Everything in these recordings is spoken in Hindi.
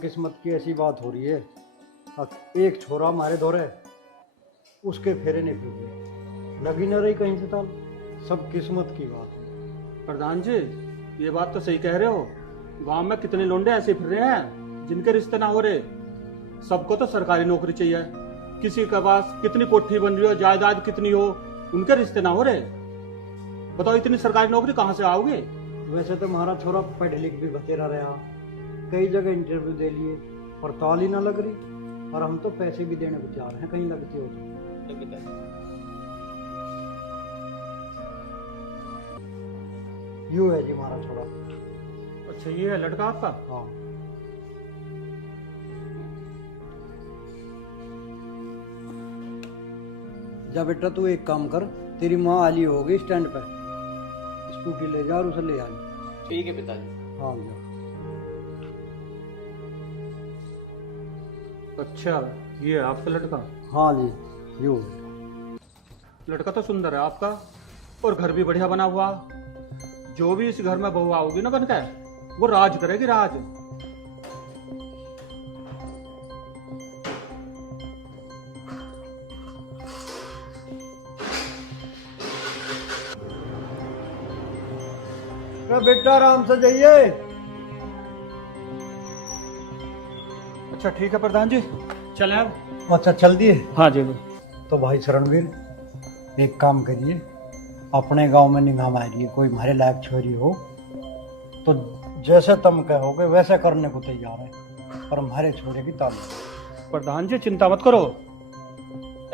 किस्मत की ऐसी बात हो रही है। अब एक छोरा हमारे दौरे उसके फेरे नहीं फिर लगी न रही कहीं से ताल। सब किस्मत की बात है। प्रधान जी, ये बात तो सही कह रहे हो। गांव में कितने लोंडे ऐसे फिर रहे हैं जिनके रिश्ते ना हो रहे। सबको तो सरकारी नौकरी चाहिए। किसी के पास कितनी कोठी बन रही हो, जायदाद कितनी हो, उनके रिश्ते ना हो रहे। बताओ इतनी सरकारी नौकरी कहाँ से आओगे? वैसे तो हमारा छोरा पढ़ लिख भी बतेरा रहा, कई जगह इंटरव्यू दे लिए पर ताल ही ना लग रही। और हम तो पैसे भी देने को तैयार हैं कहीं लगती हो तो। यूं है जी हमारा छोरा। अच्छा, ये है लड़का आपका? हाँ। जा बेटा तू एक काम कर, तेरी माँ आली होगी स्टैंड पे, स्कूटी ले जा और उसे ले आई। ठीक है पिताजी। हाँ जा। अच्छा, ये है आपका लड़का? हाँ जी यूं। लड़का तो सुंदर है आपका, और घर भी बढ़िया बना हुआ। जो भी इस घर में बहू आओगी ना बनकर, वो राज करेगी, राज। बेटा आराम से जाइए। अच्छा ठीक है प्रधान जी, चले अब। अच्छा चल दिए? हाँ जी। तो भाई शरणवीर एक काम करिए, अपने गांव में निगाह मारिए, कोई हमारे लायक छोरी हो तो जैसे तुम कहोगे वैसे करने को तैयार है, पर हमारे छोरे की ताल। प्रधान जी चिंता मत करो,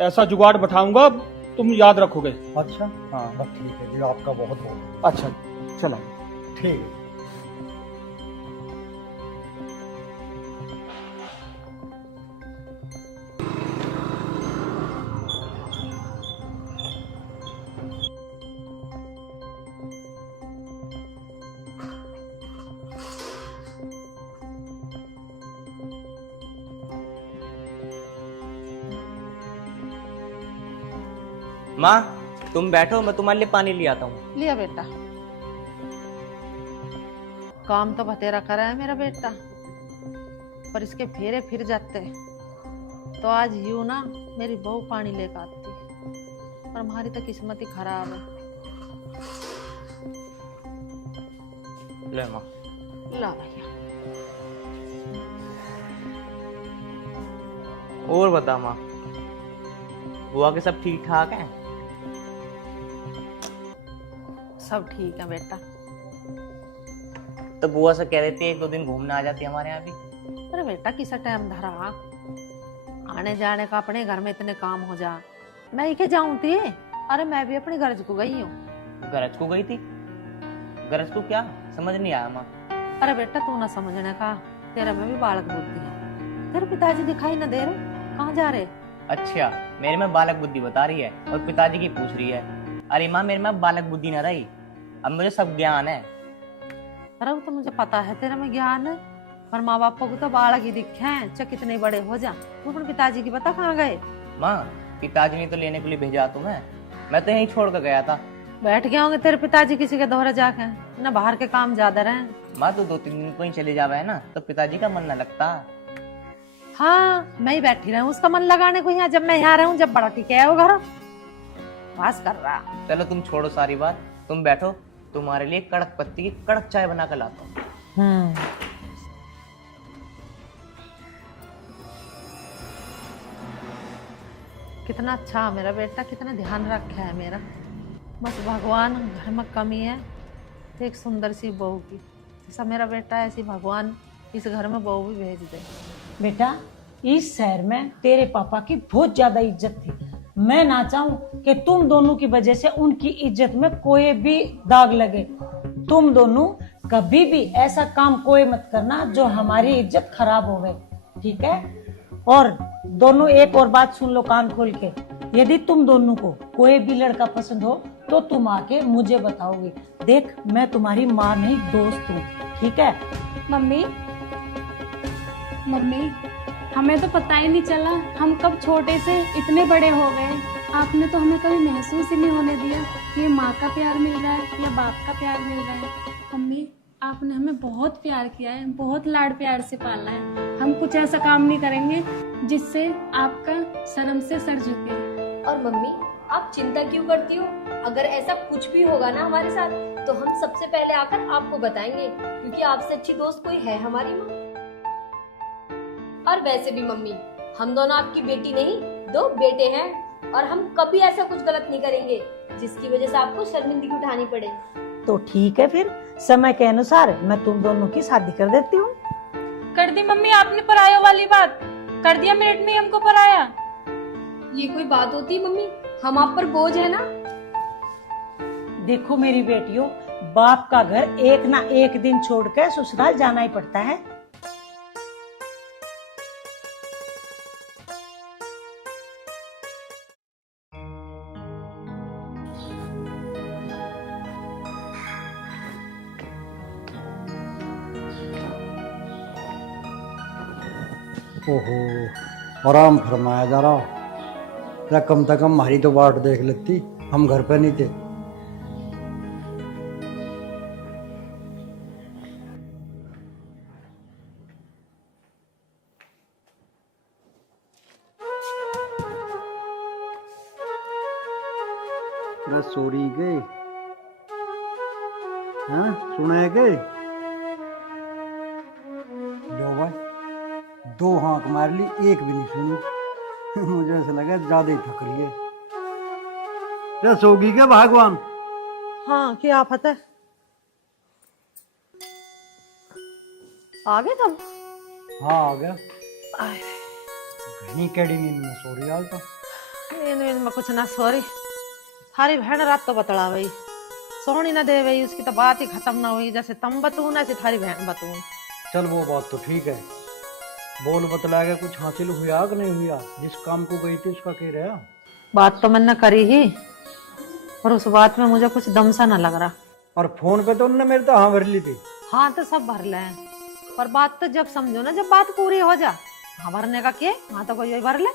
ऐसा जुगाड़ बैठाऊंगा तुम याद रखोगे। अच्छा हाँ बस ठीक है जी, आपका बहुत बहुत। अच्छा चलो ठीक है। माँ तुम बैठो, मैं तुम्हारे लिए पानी ले आता हूँ। लिया बेटा। काम तो बतेरा करा है मेरा बेटा, पर इसके फेरे फिर जाते तो आज यूं ना मेरी बहू पानी लेकर आती, पर हमारी तो किस्मत ही खराब है। ले माँ। ला भैया। और बता माँ, बुआ के सब ठीक ठाक है? सब ठीक है बेटा। तो बुआ से कह रही थी एक दो दिन घूमने आ जाती हमारे यहाँ भी। अरे बेटा किसा टाइम धरा, आने जाने का अपने घर में इतने काम हो जा, मैं ही के जाऊं थी। अरे मैं भी अपनी गर्ज को गई हूँ। गरज को गई थी? गरज को क्या, समझ नहीं आया माँ। अरे बेटा तू ना समझने का, तेरा में भी बालक बुद्धि है। तेरे पिताजी दिखाई ना दे रहे, कहाँ जा रहे? अच्छा, मेरे में बालक बुद्धि बता रही है और पिताजी की पूछ रही है। अरे माँ मेरे में बालक बुद्धि न रही, अब मुझे सब ज्ञान है। अरे वो तो मुझे पता है तेरे में ज्ञान है, पर माँ बाप को तो बालक ही दिखे हैं, चाहे कितने बड़े हो जा। तू अपने पिताजी की बता कहाँ गए? माँ पिताजी ने तो लेने के लिए भेजा तुम्हें, मैं तो यहीं छोड़ कर गया था। बैठ गए होंगे तेरे पिताजी किसी के दोहरे जाके, ना बाहर के काम ज्यादा रहे। माँ तो 2-3 दिन को ही चले जावे है ना, तो पिताजी का मन न लगता। हाँ मैं ही बैठी रहूं उसका मन लगाने को यहाँ, जब मैं यहाँ रहूं, जब बड़ा टिके है वो घर पास कर रहा। चलो तुम छोड़ो सारी बात, तुम बैठो, तुम्हारे लिए कड़क पत्ती की कड़क चाय बना कर लाता हूँ। कितना अच्छा मेरा बेटा, कितना ध्यान रखा है मेरा। बस भगवान घर में कमी है तो एक सुंदर सी बहू की, जैसा मेरा बेटा ऐसी भगवान इस घर में बहू भी भेज दे। बेटा इस शहर में तेरे पापा की बहुत ज्यादा इज्जत थी। मैं ना चाहूं कि तुम दोनों की वजह से उनकी इज्जत में कोई भी दाग लगे। तुम दोनों कभी भी ऐसा काम कोई मत करना जो हमारी इज्जत खराब हो गई, ठीक है? और दोनों एक और बात सुन लो कान खोल के, यदि तुम दोनों को कोई भी लड़का पसंद हो तो तुम आके मुझे बताओगे। देख मैं तुम्हारी माँ नहीं दोस्त हूँ, ठीक है? मम्मी मम्मी हमें तो पता ही नहीं चला हम कब छोटे से इतने बड़े हो गए। आपने तो हमें कभी महसूस ही नहीं होने दिया कि माँ का प्यार मिल रहा है या बाप का प्यार मिल रहा है। मम्मी आपने हमें बहुत प्यार किया है, बहुत लाड प्यार से पाला है। हम कुछ ऐसा काम नहीं करेंगे जिससे आपका शर्म से सर झुके। और मम्मी, आप चिंता क्यों करती हो? अगर ऐसा कुछ भी होगा ना हमारे साथ, तो हम सबसे पहले आकर आपको बताएंगे, क्योंकि आपसे अच्छी दोस्त कोई है हमारी माँ। और वैसे भी मम्मी, हम दोनों आपकी बेटी नहीं, 2 बेटे हैं, और हम कभी ऐसा कुछ गलत नहीं करेंगे जिसकी वजह से आपको शर्मिंदगी उठानी पड़े। तो ठीक है, फिर समय के अनुसार मैं तुम दोनों की शादी कर देती हूँ। कर दी मम्मी आपने पराया वाली बात, कर दिया मिनट में ही हमको पराया। ये कोई बात होती है मम्मी? हम आप पर बोझ है ना। देखो मेरी बेटियों, बाप का घर एक ना एक दिन छोड़कर ससुराल जाना ही पड़ता है। ओहो, आराम फरमाया जा रहा। या कम से कम हमारी तो बाट देख लेती, हम घर पे नहीं थे। सोरी गए, हाँ सुना गए, लो भाई 2 हाँक मार ली, एक भी नहीं सुनी। मुझे ऐसा लगा ज्यादा ही थक रही है। क्या सोगी क्या भगवान? हाँ, क्या आफत है? आ गए तुम? हाँ आ गया। घनी केड़ी नींद में सो रही आज तो। नींद में कुछ ना सॉरी, थारी बहन रात तो बतला गई, सोनी ना दे गई, उसकी तो बात ही खत्म ना हुई। जैसे तुम बतून ऐसे थारी बहन बतून। चल वो बात तो ठीक है, बोल बतला के कुछ हासिल हुआ कि नहीं हुआ? जिस काम को गई थी उसका कह रहा? बात तो मैंने करी ही, पर उस बात में मुझे कुछ दम सा ना लग रहा। और फोन पे तो उन्होंने मेरे तो हाँ भर ली थी। हाँ तो सब भर ले, पर बात तो जब समझो ना, जब बात पूरी हो जा। हाँ भरने का क्या, हाँ तो कोई भर ले।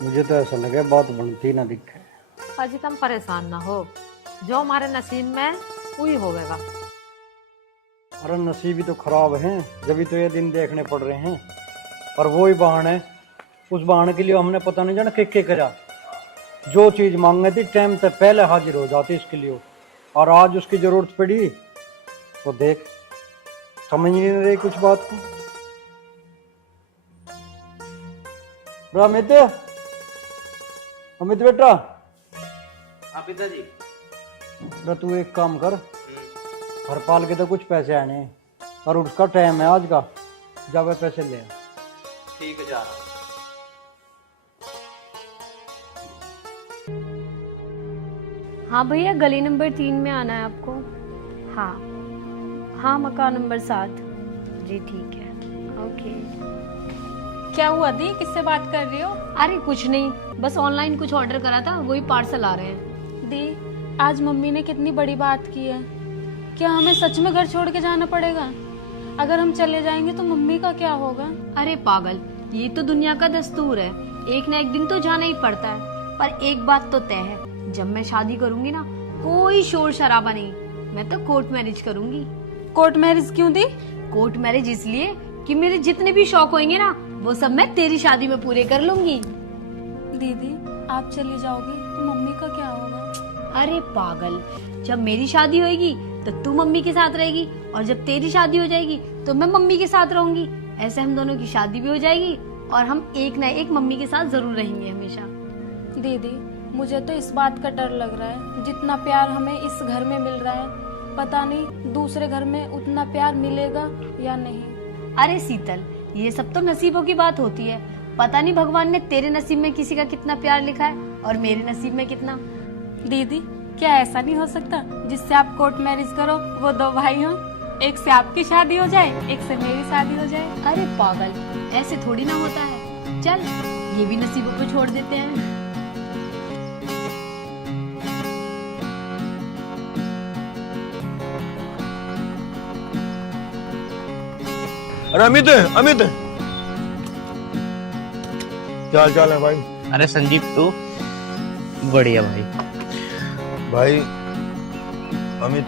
मुझे तो ऐसा लगे बात बनती ना दिखे। अजी तुम परेशान ना हो, जो हमारे नसीब में वही होगा। अरे नसीब ही तो खराब है, जब तो ये दिन देखने पड़ रहे हैं। और वो ही बहाने, उस बहाने के लिए हमने पता नहीं जाना के करा। जो चीज मांगे थी टाइम से पहले हाजिर हो जाती इसके लिए, और आज उसकी जरूरत पड़ी तो देख, समझ नहीं रही कुछ बात को। अमित बेटा। हाँ पिताजी। तू एक काम कर, हरपाल के तो कुछ पैसे आने और उसका टाइम है आज का, जब पैसे ले। ठीक है, जा रहा हूँ। हाँ भैया, गली नंबर 3 में आना है आपको। हाँ हाँ, मकान नंबर 7। जी ठीक है, ओके। क्या हुआ दी, किससे बात कर रही हो? अरे कुछ नहीं, बस ऑनलाइन कुछ ऑर्डर करा था, वही पार्सल आ रहे हैं। दी, आज मम्मी ने कितनी बड़ी बात की है। क्या हमें सच में घर छोड़ के जाना पड़ेगा? अगर हम चले जाएंगे तो मम्मी का क्या होगा? अरे पागल, ये तो दुनिया का दस्तूर है, एक ना एक दिन तो जाना ही पड़ता है। पर एक बात तो तय है, जब मैं शादी करूंगी ना, कोई शोर शराबा नहीं, मैं तो कोर्ट मैरिज करूंगी। कोर्ट मैरिज क्यों दी? कोर्ट मैरिज इसलिए कि मेरे जितने भी शौक होंगे ना, वो सब मैं तेरी शादी में पूरे कर लूंगी। दीदी, आप चली जाओगी तो मम्मी का क्या होगा? अरे पागल, जब मेरी शादी होगी तो तू मम्मी के साथ रहेगी, और जब तेरी शादी हो जाएगी तो मैं मम्मी के साथ रहूंगी। ऐसे हम दोनों की शादी भी हो जाएगी, और हम एक ना एक मम्मी के साथ जरूर रहेंगे हमेशा। दीदी, मुझे तो इस बात का डर लग रहा है, जितना प्यार हमें इस घर में मिल रहा है, पता नहीं दूसरे घर में उतना प्यार मिलेगा या नहीं। अरे शीतल, ये सब तो नसीबों की बात होती है। पता नहीं भगवान ने तेरे नसीब में किसी का कितना प्यार लिखा है और मेरे नसीब में कितना। दीदी, क्या ऐसा नहीं हो सकता जिससे आप कोर्ट मैरिज करो, वो 2 भाई हों, एक से आपकी शादी हो जाए, एक से मेरी शादी हो जाए? अरे पागल, ऐसे थोड़ी ना होता है। चल, ये भी नसीबों पे छोड़ देते हैं। अरे अमित, अमित, क्या हाल चाल है भाई? अरे संदीप, तू? बढ़िया भाई। भाई अमित,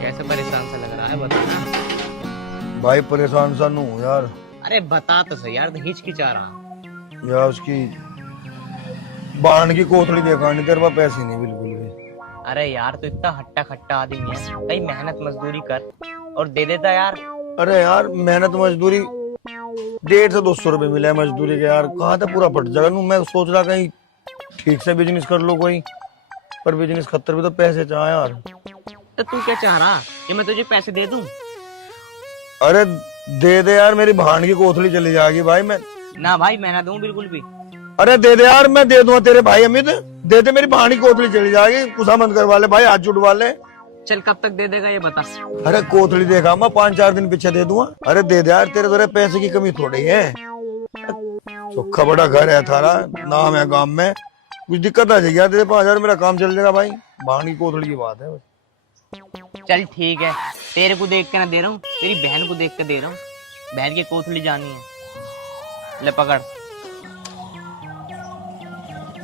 कैसे परेशान सा लग रहा है बता ना। भाई परेशान सा नू यार। अरे बता तो सही यार, तो हिचकिचा रहा। यार उसकी बाण की कोथड़ी देखा नहीं, तेरे पास पैसे नहीं बिल्कुल भी। अरे यार तू इतना हट्टा खट्टा आदमी है, कहीं मेहनत मजदूरी कर और दे देता यार। अरे यार मेहनत मजदूरी 150 से 200 रुपए मिले हैं मजदूरी के यार, कहाँ था पूरा फट जाएगा। नू मैं सोच रहा कहीं ठीक से बिजनेस कर लो कोई, पर बिजनेस खतर भी तो पैसे चाह यार। तो तू क्या चाह रहा कि मैं तुझे पैसे दे दूं? अरे दे दे यार, मेरी भाण की कोथड़ी चली जाएगी भाई। मैं ना भाई मैं ना दूं बिल्कुल भी। अरे दे दे यार, मैं दे दूंगा तेरे भाई अमित, दे दे, मेरी भाण की कोथड़ी चली जाएगी। खुशामंद करवा ले भाई, हाथ जुड़वा ले। चल कब तक दे देगा ये बता। अरे कोथड़ी देखा मैं 5-4 दिन पीछे दे दूंगा। अरे दे दे यार, तेरे तो पैसे की कमी थोड़ी है। सुखा बड़ा घर है थारा, नाम है गांव में, कुछ दिक्कत आ जाएगी यार, तेरे 5,000 मेरा काम चल जाएगा भाई। भाण की कोथड़ी की बात है। चल ठीक है, तेरे को देख के ना दे रहा हूँ, तेरी बहन को देख के दे रहा हूँ। बहन की कोथली जानी है, ले पकड़।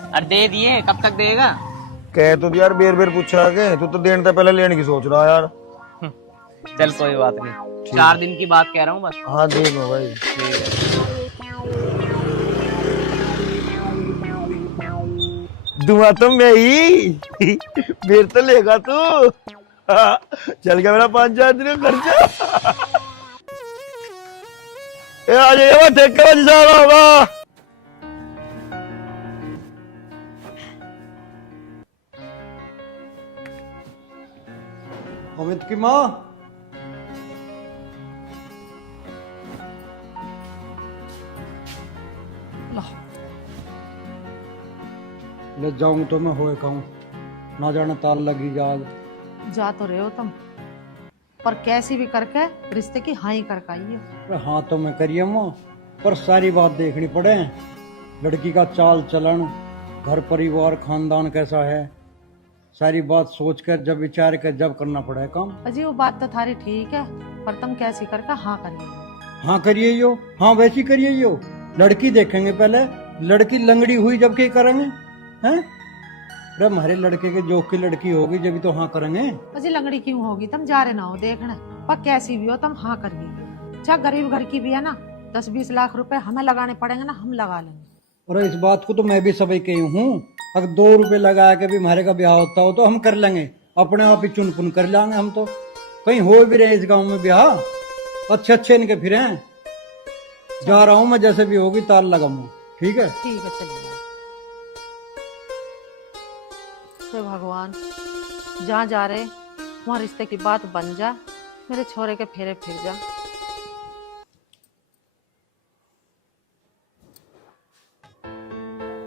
अरे दे दिए, कब तक देगा? कह तो यार बेर बेर पूछा आगे, तू तो देने से पहले लेने की सोच रहा यार। चल कोई बात नहीं, 4 दिन की बात कह रहा हूँ बस। हाँ दे दो भाई। दुआ तो मैं ही मेरे तो लेगा तू। चल गया मेरा 5-4 दिन का खर्चा। ए आ जाइए, ठेके में जा रहा होगा। अमित की माँ, ले जाऊं तो मैं होए कहूं, ना जाने तार लगी जाग। जा तो रहे हो तुम, पर कैसी भी करके रिश्ते की हाँ ही करके आई हो। अरे हाँ तो मैं करिए माँ, पर सारी बात देखनी पड़े। लड़की का चाल चलन, घर परिवार खानदान कैसा है, सारी बात सोच कर जब विचार कर जब करना पड़े काम। अजी वो बात तो थारी ठीक है, पर तुम कैसी करके हाँ करिए। हाँ करिए यो, हाँ वैसी करिए यो। लड़की देखेंगे पहले, लड़की लंगड़ी हुई जब क्या करेंगे हैं? अरे हमारे लड़के के जोक की लड़की होगी जब तो हाँ करेंगे। अजी लंगड़ी क्यों होगी, तुम जा रहे ना हो देखने, पर कैसी भी हो तुम हाँ करिए। चाहे गरीब घर की भी है ना, 10-20 लाख रुपए हमें लगाने पड़ेंगे ना, हम लगा लेंगे। और इस बात को तो मैं भी सभी कही हूँ, अगर 2 रुपए लगा के भी हमारे का ब्याह होता हो तो हम कर लेंगे, अपने आप ही चुन पुन कर लेंगे। हम तो कहीं हो भी रहे इस गांव में ब्याह, अच्छे अच्छे इनके फिर हैं। जा रहा हूँ मैं, जैसे भी होगी तार लगाऊंगा। ठीक है ठीक है चलिए। हे भगवान, जहाँ जा रहे वहाँ रिश्ते की बात बन जा, मेरे छोरे के फेरे फिर जा।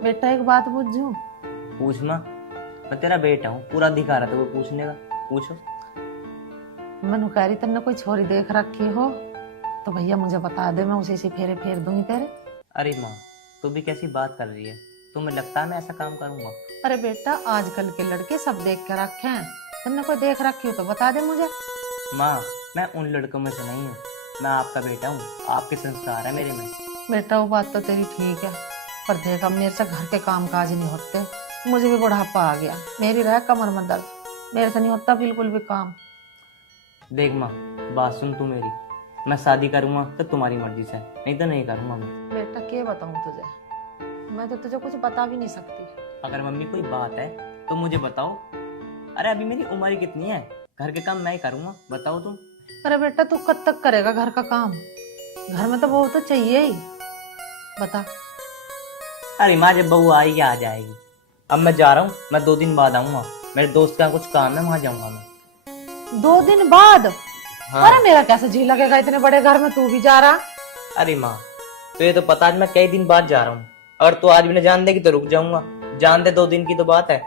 बेटा एक बात पूछूं? पूछ माँ, मैं तेरा बेटा हूँ, पूरा अधिकार है तो पूछने का, पूछो। मनु कह रही तुमने कोई छोरी देख रखी हो तो भैया मुझे बता दे, मैं उसी से फेरे फेर दूंगी तेरे। अरे माँ तू भी कैसी बात कर रही है, तुम्हें लगता है मैं ऐसा काम करूंगा? अरे बेटा आजकल के लड़के सब देख के रखे हैं, तुमने कोई देख रखी हो तो बता दे मुझे। माँ मैं उन लड़कों में से नहीं हूँ, मैं आपका बेटा हूँ, आपके संस्कार है मेरे में। बेटा वो बात तो तेरी ठीक है, पर देखा मेरे से घर के काम काज नहीं होते, मुझे भी बुढ़ापा आ गया, मेरी रह कमर में दर्द, मेरे से नहीं होता बिल्कुल भी काम। देख माँ बात सुन तू मेरी, मैं शादी करूंगा तो तुम्हारी मर्जी से, नहीं तो नहीं करूंगा मैं। बेटा क्या बताऊं तुझे, मैं तो तुझे कुछ बता भी नहीं सकती। अगर मम्मी कोई बात है तो मुझे बताओ। अरे अभी मेरी उम्र कितनी है, घर के काम मैं ही करूंगा, बताओ तुम। अरे बेटा तू कब तक करेगा घर का काम, घर में तो बहू तो चाहिए ही, बता। अरे माँ जब बहू आएगी आ जाएगी, अब मैं जा रहा हूँ, मैं 2 दिन बाद आऊंगा, मेरे दोस्त का कुछ काम है वहां जाऊंगा मैं। 2 दिन बाद? हाँ। अरे मेरा कैसे जी लगेगा इतने बड़े घर में तू भी जा रहा? अरे माँ तो ये तो पता है मैं कई दिन बाद जा रहा हूँ, अगर तू आज भी न जान देगी तो रुक जाऊंगा, जान दे 2 दिन की तो बात है।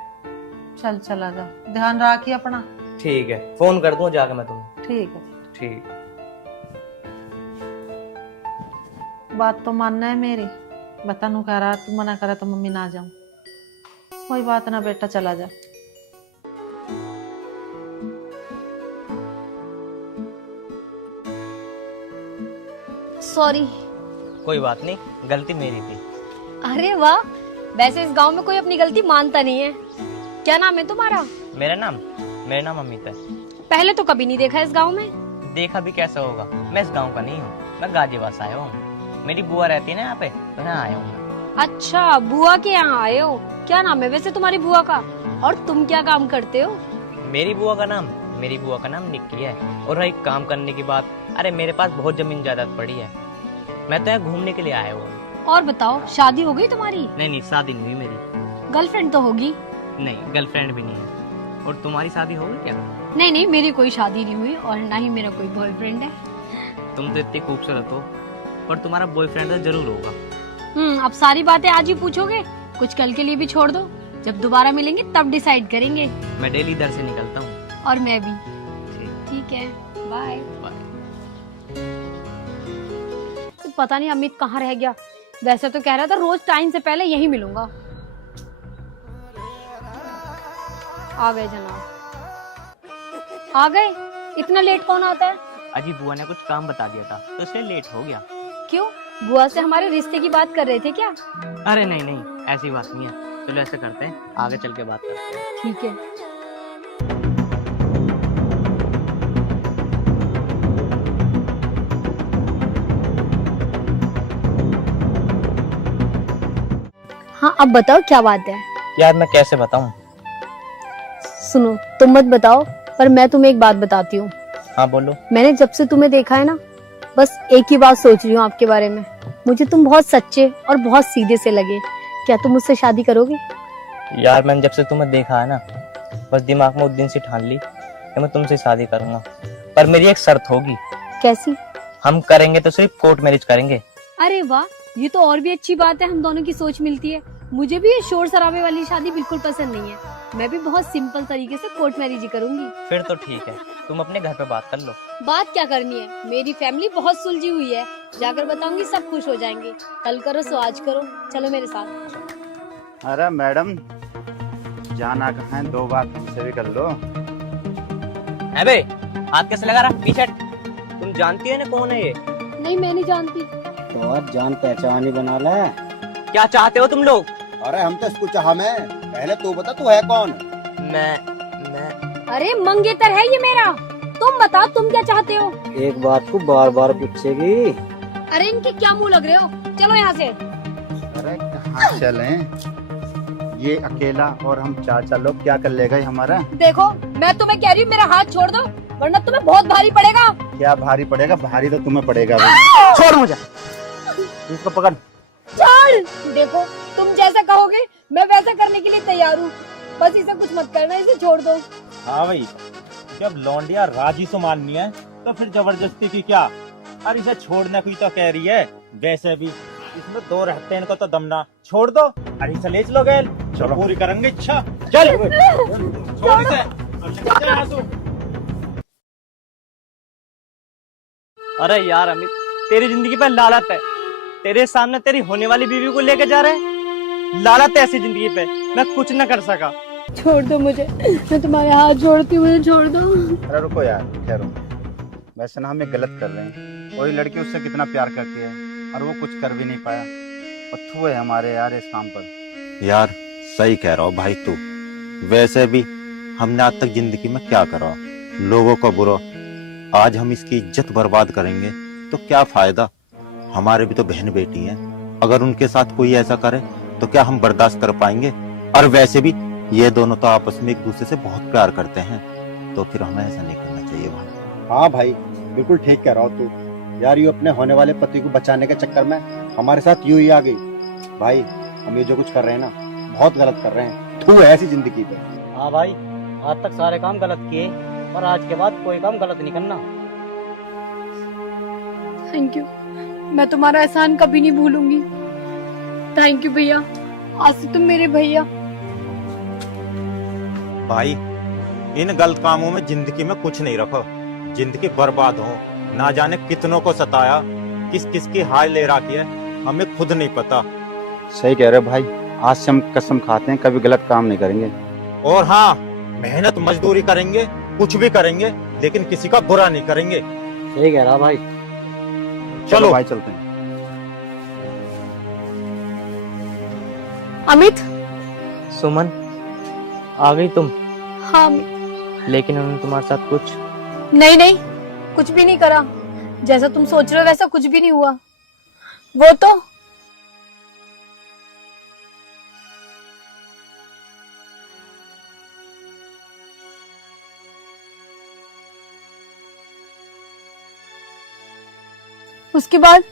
चल चला जा, ध्यान रखिए अपना। ठीक है, फोन कर दूं जाके मैं तुम्हें। ठीक है। ठीक। बात तो मानना है मेरी, बतानू कह रहा तू मना करे तो मम्मी ना जाऊं, कोई बात ना बेटा चला जा। सॉरी। कोई बात नहीं, गलती मेरी थी। अरे वाह, वैसे इस गांव में कोई अपनी गलती मानता नहीं है। क्या नाम है तुम्हारा? मेरा नाम अमित है। पहले तो कभी नहीं देखा इस गांव में। देखा भी कैसे होगा, मैं इस गांव का नहीं हूँ, मैं गाजीपुर से आया हूँ। मेरी बुआ रहती है ना यहाँ पे, तो यहाँ आया हूँ मैं। अच्छा, बुआ के यहाँ आए हो। क्या नाम है वैसे तुम्हारी बुआ का, और तुम क्या काम करते हो? मेरी बुआ का नाम निक्की है। और रही काम करने की बात, अरे मेरे पास बहुत जमीन जायदाद पड़ी है, मैं तो यहाँ घूमने के लिए आया हूँ। और बताओ, शादी हो गई तुम्हारी? नहीं, शादी नहीं हुई मेरी। गर्लफ्रेंड तो होगी? नहीं, गर्लफ्रेंड भी नहीं है। और तुम्हारी शादी हो गई क्या? नहीं, मेरी कोई शादी नहीं हुई और ना ही मेरा कोई बॉयफ्रेंड है। तुम तो इतनी खूबसूरत हो, पर तुम्हारा बॉयफ्रेंड तो जरूर होगा। अब सारी बातें आज ही पूछोगे? कुछ कल के लिए भी छोड़ दो, जब दोबारा मिलेंगे तब डिसाइड करेंगे। मैं डेली इधर से निकलता हूँ। और मैं भी। ठीक है, बाय। पता नहीं अमित कहाँ रह गया। वैसे तो कह रहा था रोज टाइम से पहले यही मिलूंगा। आ गए जनाब, आ गए। इतना लेट कौन आता है? अजी बुआ ने कुछ काम बता दिया था, तो इसलिए लेट हो गया। क्यों, बुआ से हमारे रिश्ते की बात कर रहे थे क्या? अरे नहीं, ऐसी बात नहीं है। चलो ऐसे करते हैं, आगे चल के बात करते हैं। ठीक है। हाँ, अब बताओ क्या बात है? यार मैं कैसे बताऊं? सुनो, तुम मत बताओ, पर मैं तुम्हें एक बात बताती हूँ। हाँ बोलो। मैंने जब से तुम्हें देखा है ना, बस एक ही बात सोच रही हूँ आपके बारे में। मुझे तुम बहुत सच्चे और बहुत सीधे से लगे। क्या तुम मुझसे शादी करोगे? यार मैंने जब से तुम्हें देखा है ना, बस दिमाग में उस दिन से ठान ली कि मैं तुमसे शादी करूंगा, पर मेरी एक शर्त होगी। कैसी? हम करेंगे तो सिर्फ कोर्ट मैरिज करेंगे। अरे वाह, ये तो और भी अच्छी बात है, हम दोनों की सोच मिलती है। मुझे भी ये शोर शराबे वाली शादी बिल्कुल पसंद नहीं है। मैं भी बहुत सिंपल तरीके से कोर्ट मैरिज ही करूंगी। फिर तो ठीक है, तुम अपने घर पे बात कर लो। बात क्या करनी है, मेरी फैमिली बहुत सुलझी हुई है। जाकर बताऊंगी, सब खुश हो जाएंगे। कल करो सो आज करो, चलो मेरे साथ। अरे मैडम, जाना कहाँ है, दो बात हमसे भी कर लो। अबे हाथ कैसे लगा रहा? पीछे। तुम जानती है ना कौन है ये? नहीं, मैं नहीं जानती। तो अब जान पहचान ही बना ले। क्या चाहते हो तुम लोग? अरे हम तो इसको चाह में, पहले तू बता तू है कौन? मैं अरे मंगेतर है ये मेरा। तुम बताओ, तुम क्या चाहते हो? एक बात को बार बार पूछेगी। अरे इनके क्या मुंह लग रहे हो, चलो यहाँ से। अरे कहाँ चलें? ये अकेला और हम चाचा लोग क्या कर लेगा ये हमारा? देखो, मैं तुम्हें कह रही हूँ, मेरा हाथ छोड़ दो, वरना तुम्हें बहुत भारी पड़ेगा। क्या भारी पड़ेगा? भारी तो तुम्हें पड़ेगा। छोड़ मुझे, इसको पकड़। छोड़। देखो, तुम जैसा कहोगे मैं वैसा करने के लिए तैयार हूँ। बस इसे कुछ मत करना, इसे छोड़ दो। हाँ भाई, जब लौंडिया राजी से माननी है तो फिर जबरदस्ती की क्या? अरे इसे छोड़ने की तो कह रही है, वैसे भी इसमें दो रहते हैं, इनको तो दमना। छोड़ दो। अरे इसे ले चलो गैल, चलो पूरी करेंगे इच्छा। चल छोड़ इसे। अरे यार अमित, तेरी जिंदगी पे लालत है। तेरे सामने तेरी होने वाली बीवी को लेके जा रहे हैं। लालत है ऐसी जिंदगी पे, मैं कुछ न कर सका। छोड़ दो मुझे, मैं तुम्हारे हाथ जोड़ती हूँ, छोड़ दो। अरे रुको यार, ठहरो। वैसे ना हम ये गलत कर रहे हैं। कोई लड़की उससे कितना प्यार करती है और वो कुछ कर भी नहीं पाया। पत्थू है हमारे यार इस काम पर। यार सही कह रहा हो भाई तू। वैसे भी हमने आज तक जिंदगी में क्या करा, लोगों का बुरा। आज हम इसकी इज्जत बर्बाद करेंगे तो क्या फायदा? हमारे भी तो बहन बेटी हैं, अगर उनके साथ कोई ऐसा करे तो क्या हम बर्दाश्त कर पाएंगे? और वैसे भी ये दोनों तो आपस में एक दूसरे से बहुत प्यार करते हैं, तो फिर हमें ऐसा नहीं करना चाहिए भाई। हाँ भाई, बिल्कुल ठीक कह रहा हो तू। यार यू अपने होने वाले पति को बचाने के चक्कर में हमारे साथ यूं ही आ गई। भाई हम ये जो कुछ कर रहे हैं ना, बहुत गलत कर रहे हैं। तू है ऐसी जिंदगी पे। हाँ भाई, आज तक सारे काम गलत किए और आज के बाद कोई काम गलत नहीं करना। थैंक यू, मैं तुम्हारा एहसान कभी नहीं भूलूंगी। थैंक यू भैया, आज से तुम मेरे भैया। भाई इन गलत कामों में जिंदगी में कुछ नहीं रखो, जिंदगी बर्बाद हो। ना जाने कितनों को सताया, किस किस की हाय ले रखी है, हमें खुद नहीं पता। सही कह रहे हो भाई, आज से हम कसम खाते हैं कभी गलत काम नहीं करेंगे। और हाँ, मेहनत मजदूरी करेंगे, कुछ भी करेंगे, लेकिन किसी का बुरा नहीं करेंगे। सही कह रहा भाई। चलो भाई चलते हैं। अमित। सुमन, आ गई तुम? हाँ अमित। लेकिन उन्होंने तुम्हारे साथ कुछ? नहीं नहीं, कुछ भी नहीं करा। जैसा तुम सोच रहे हो वैसा कुछ भी नहीं हुआ। वो तो उसके बाद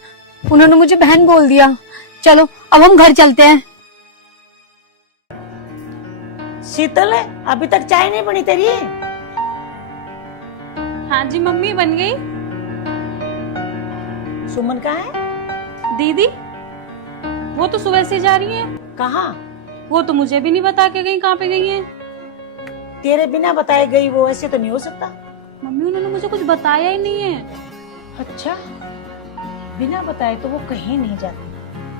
उन्होंने मुझे बहन बोल दिया। चलो अब हम घर चलते हैं। शीतल, अभी तक चाय नहीं बनी तेरी? हाँ जी मम्मी, बन गई। सुमन कहाँ है? दीदी वो तो सुबह से जा रही है। कहाँ? वो तो मुझे भी नहीं बता के गई कहाँ पे गई है। तेरे बिना बताए गई वो? ऐसे तो नहीं हो सकता। मम्मी उन्होंने मुझे कुछ बताया ही नहीं है। अच्छा, बिना बताए तो वो कहीं नहीं जाती,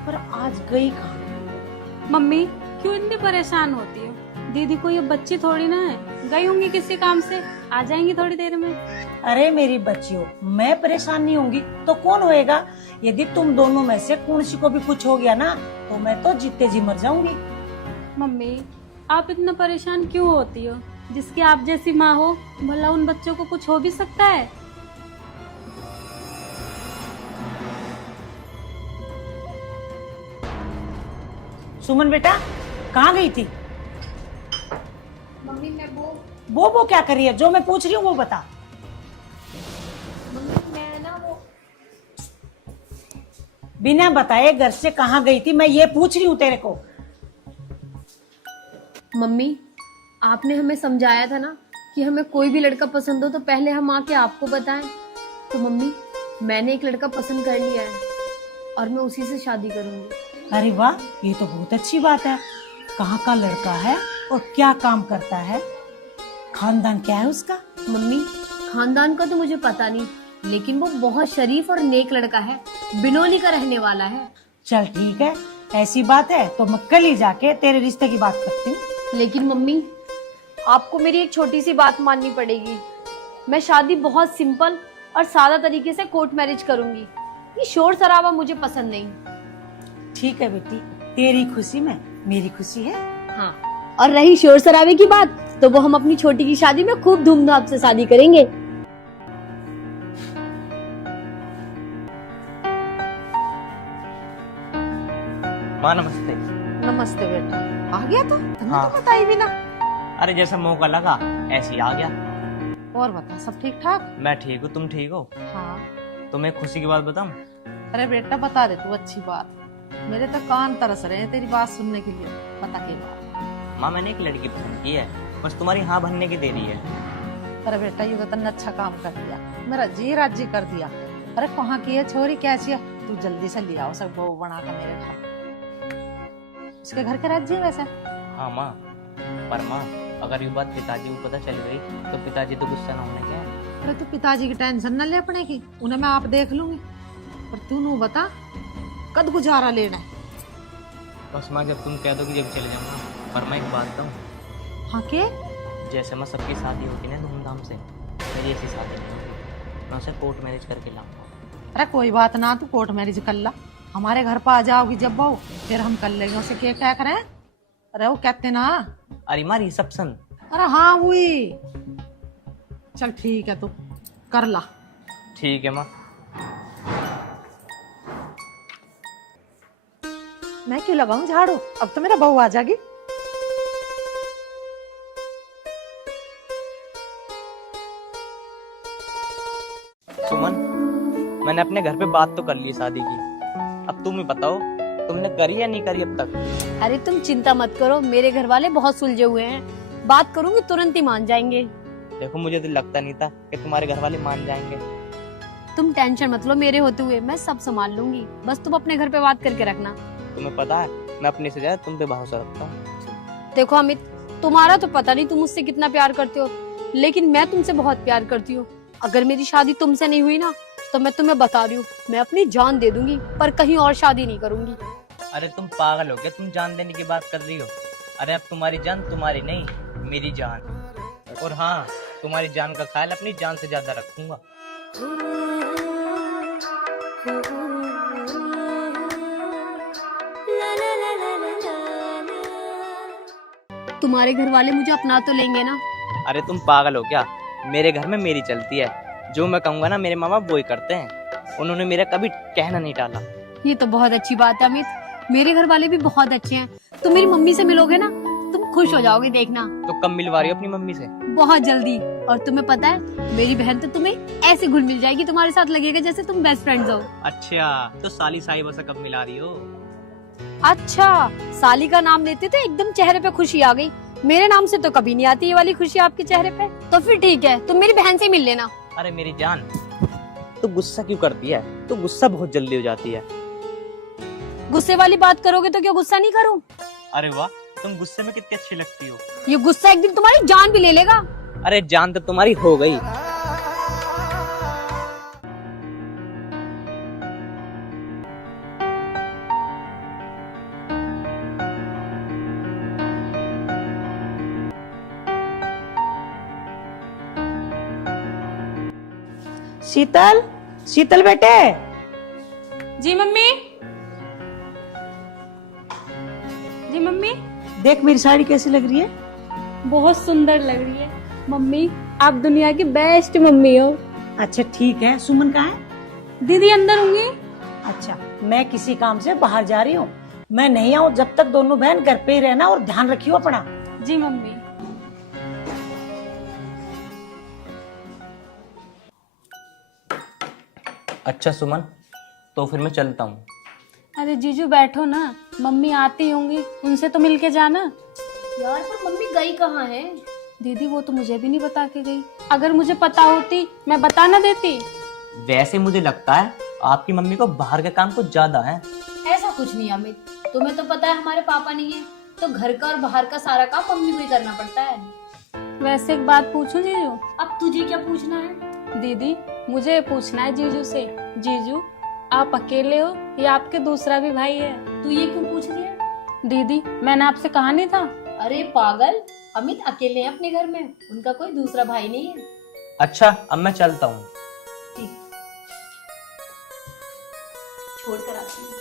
पर आज गई कहाँ? मम्मी क्यों इतनी परेशान होती हो? दीदी को ये बच्ची थोड़ी ना है, गई होंगी किसी काम से, आ जाएंगी थोड़ी देर में। अरे मेरी बच्चियों, मैं परेशान नहीं होंगी तो कौन होएगा? यदि तुम दोनों में से किसी को भी कुछ हो गया ना तो मैं तो जीते जी मर जाऊंगी। मम्मी आप इतना परेशान क्यों होती हो? जिसकी आप जैसी माँ हो, भला उन बच्चों को कुछ हो भी सकता है? सुमन बेटा, कहाँ गई थी? मम्मी मैं वो क्या कर रही है? जो मैं पूछ रही हूँ वो बता। मम्मी मैं ना वो बिना बताए घर से कहाँ गई थी, मैं ये पूछ रही हूँ तेरे को। मम्मी आपने हमें समझाया था ना कि हमें कोई भी लड़का पसंद हो तो पहले हम आके आपको बताएं। तो मम्मी मैंने एक लड़का पसंद कर लिया है और मैं उसी से शादी करूंगी। अरे वाह, ये तो बहुत अच्छी बात है। कहाँ का लड़का है और क्या काम करता है? खानदान क्या है उसका? मम्मी खानदान का तो मुझे पता नहीं, लेकिन वो बहुत शरीफ और नेक लड़का है, बिनौली का रहने वाला है। चल ठीक है, ऐसी बात है तो मैं कल ही जाके तेरे रिश्ते की बात करती हूँ। लेकिन मम्मी आपको मेरी एक छोटी सी बात माननी पड़ेगी। मैं शादी बहुत सिंपल और सादा तरीके से कोर्ट मैरिज करूंगी। ये शोर शराबा मुझे पसंद नहीं। ठीक है बेटी, तेरी खुशी में मेरी खुशी है। हाँ, और रही शोर शराबे की बात तो वो हम अपनी छोटी की शादी में खूब धूमधाम से शादी करेंगे। माँ नमस्ते। नमस्ते बेटा, आ गया था? तुमने हाँ। तो बताई भी ना। अरे जैसा मौका लगा ऐसे ही आ गया। और बता, सब ठीक ठाक? मैं ठीक हूँ, तुम ठीक हो? हाँ। तुम्हें खुशी की बात बताऊं? अरे बेटा बता दे तू, अच्छी बात। मेरे तो कान तरस रहे हैं तेरी बात सुनने के लिए। बता के बात। माँ मैंने एक लड़की पसंद की है, बस तुम्हारी हाँ भरने की देरी है। अरे बेटा ये तो तन्ने अच्छा काम कर दिया, मेरा जी राजी कर दिया। अरे कहाँ की है छोरी, कैसी है? तू जल्दी से ले आओ सब बहू बना कर मेरे घर। उसके घर के राज्य है वैसे? हाँ माँ, पर माँ अगर ये बात पिताजी को पता चल गई तो पिताजी तो गुस्सा ना होने क्या है? अरे तू पिताजी की टेंशन न ले अपने की, उन्हें मैं आप देख लूंगी। पर तू नू बता कद गुजारा लेना है? बस माँ जब तुम कह दो कि जब चले जाऊंगा। पर मैं एक बात बताऊं, हाँ के? जैसे मैं सबकी शादी होती ना धूमधाम से, मेरी ऐसी शादी नहीं होगी। मैं उसे कोर्ट मैरिज करके लाऊंगा। अरे कोई बात ना, तू कोर्ट मैरिज कर ला, हमारे घर पर आ जाओगी जब बहू, फिर हम कर लेंगे उसे। क्या करें? अरे वो कहते ना, अरे माँ रिसेप्शन। अरे हाँ हुई। चल ठीक है, तू कर ला। ठीक है माँ। मैं क्यों लगाऊं झाड़ू? अब तो मेरा बहू आ जाएगी। सुमन, मैंने अपने घर पे बात तो कर ली शादी की, अब तुम ही बताओ तुमने करी या नहीं करी अब तक? अरे तुम चिंता मत करो, मेरे घर वाले बहुत सुलझे हुए हैं। बात करूंगी तुरंत ही मान जाएंगे। देखो मुझे तो लगता नहीं था कि तुम्हारे घर वाले मान जाएंगे। तुम टेंशन मत लो, मेरे होते हुए मैं सब संभाल लूंगी। बस तुम अपने घर पे बात करके रखना। तुम्हें पता है मैं अपने से ज्यादा तुम पे भरोसा रखता हूँ। देखो अमित, तुम्हारा तो पता नहीं तुम मुझसे कितना प्यार करते हो, लेकिन मैं तुमसे बहुत प्यार करती हूँ। अगर मेरी शादी तुमसे नहीं हुई ना तो मैं तुम्हें बता रही हूँ, मैं अपनी जान दे दूंगी, पर कहीं और शादी नहीं करूंगी। अरे तुम पागल हो क्या? तुम जान देने की बात कर रही हो? अरे अब तुम्हारी जान तुम्हारी नहीं, मेरी जान। और हाँ, तुम्हारी जान का ख्याल अपनी जान से ज्यादा रखूंगा। तुम्हारे घर वाले मुझे अपना तो लेंगे ना? अरे तुम पागल हो क्या? मेरे घर में मेरी चलती है, जो मैं कहूंगा ना मेरे माँ बाप वो ही करते हैं। उन्होंने मेरा कभी कहना नहीं टाला। ये तो बहुत अच्छी बात है अमित, मेरे घर वाले भी बहुत अच्छे हैं। तुम मेरी मम्मी से मिलोगे ना, तुम खुश हो जाओगे, देखना। तो कब मिलवा रही हो अपनी मम्मी से? बहुत जल्दी। और तुम्हें पता है, मेरी बहन तो तुम्हें ऐसे घुल मिल जाएगी, तुम्हारे साथ लगेगा जैसे तुम बेस्ट फ्रेंड्स हो। अच्छा, तो साली साहिबा से कब मिला रही हो? अच्छा, साली का नाम लेते तो एकदम चेहरे पे खुशी आ गई। मेरे नाम से तो कभी नहीं आती ये वाली खुशी आपके चेहरे पे। तो फिर ठीक है, तुम मेरी बहन से मिल लेना। अरे मेरी जान, तू गुस्सा क्यों करती है? तू गुस्सा बहुत जल्दी हो जाती है। गुस्से वाली बात करोगे तो क्यों गुस्सा नहीं करूं? अरे वाह, तुम गुस्से में कितनी अच्छी लगती हो। ये गुस्सा एक दिन तुम्हारी जान भी ले लेगा। अरे जान तो तुम्हारी हो गई। शीतल, शीतल बेटे। जी मम्मी। जी मम्मी। देख मेरी साड़ी कैसी लग रही है? बहुत सुंदर लग रही है मम्मी, आप दुनिया की बेस्ट मम्मी हो। अच्छा ठीक है, सुमन कहाँ है? दीदी अंदर होंगी। अच्छा, मैं किसी काम से बाहर जा रही हूँ, मैं नहीं आऊँ जब तक दोनों बहन घर पे ही रहना और ध्यान रखियो अपना। जी मम्मी। अच्छा सुमन, तो फिर मैं चलता हूँ। अरे जीजू बैठो ना, मम्मी आती होंगी, उनसे तो मिलके जाना। यार पर मम्मी गई कहाँ है? दीदी वो तो मुझे भी नहीं बता के गई, अगर मुझे पता होती मैं बता ना देती। वैसे मुझे लगता है आपकी मम्मी को बाहर के काम कुछ ज्यादा है। ऐसा कुछ नहीं अमित, तुम्हें तो पता है हमारे पापा नहीं है, तो घर का और बाहर का सारा काम मम्मी को ही करना पड़ता है। वैसे एक बात पूछूं जीजू? अब तुझे क्या पूछना है? दीदी मुझे पूछना है जीजू से, जीजू आप अकेले हो या आपके दूसरा भी भाई है? तू ये क्यों पूछ रही है? दीदी मैंने आपसे कहा नहीं था? अरे पागल, अमित अकेले हैं अपने घर में, उनका कोई दूसरा भाई नहीं है। अच्छा अब मैं चलता हूँ। छोड़ कर आती हूँ।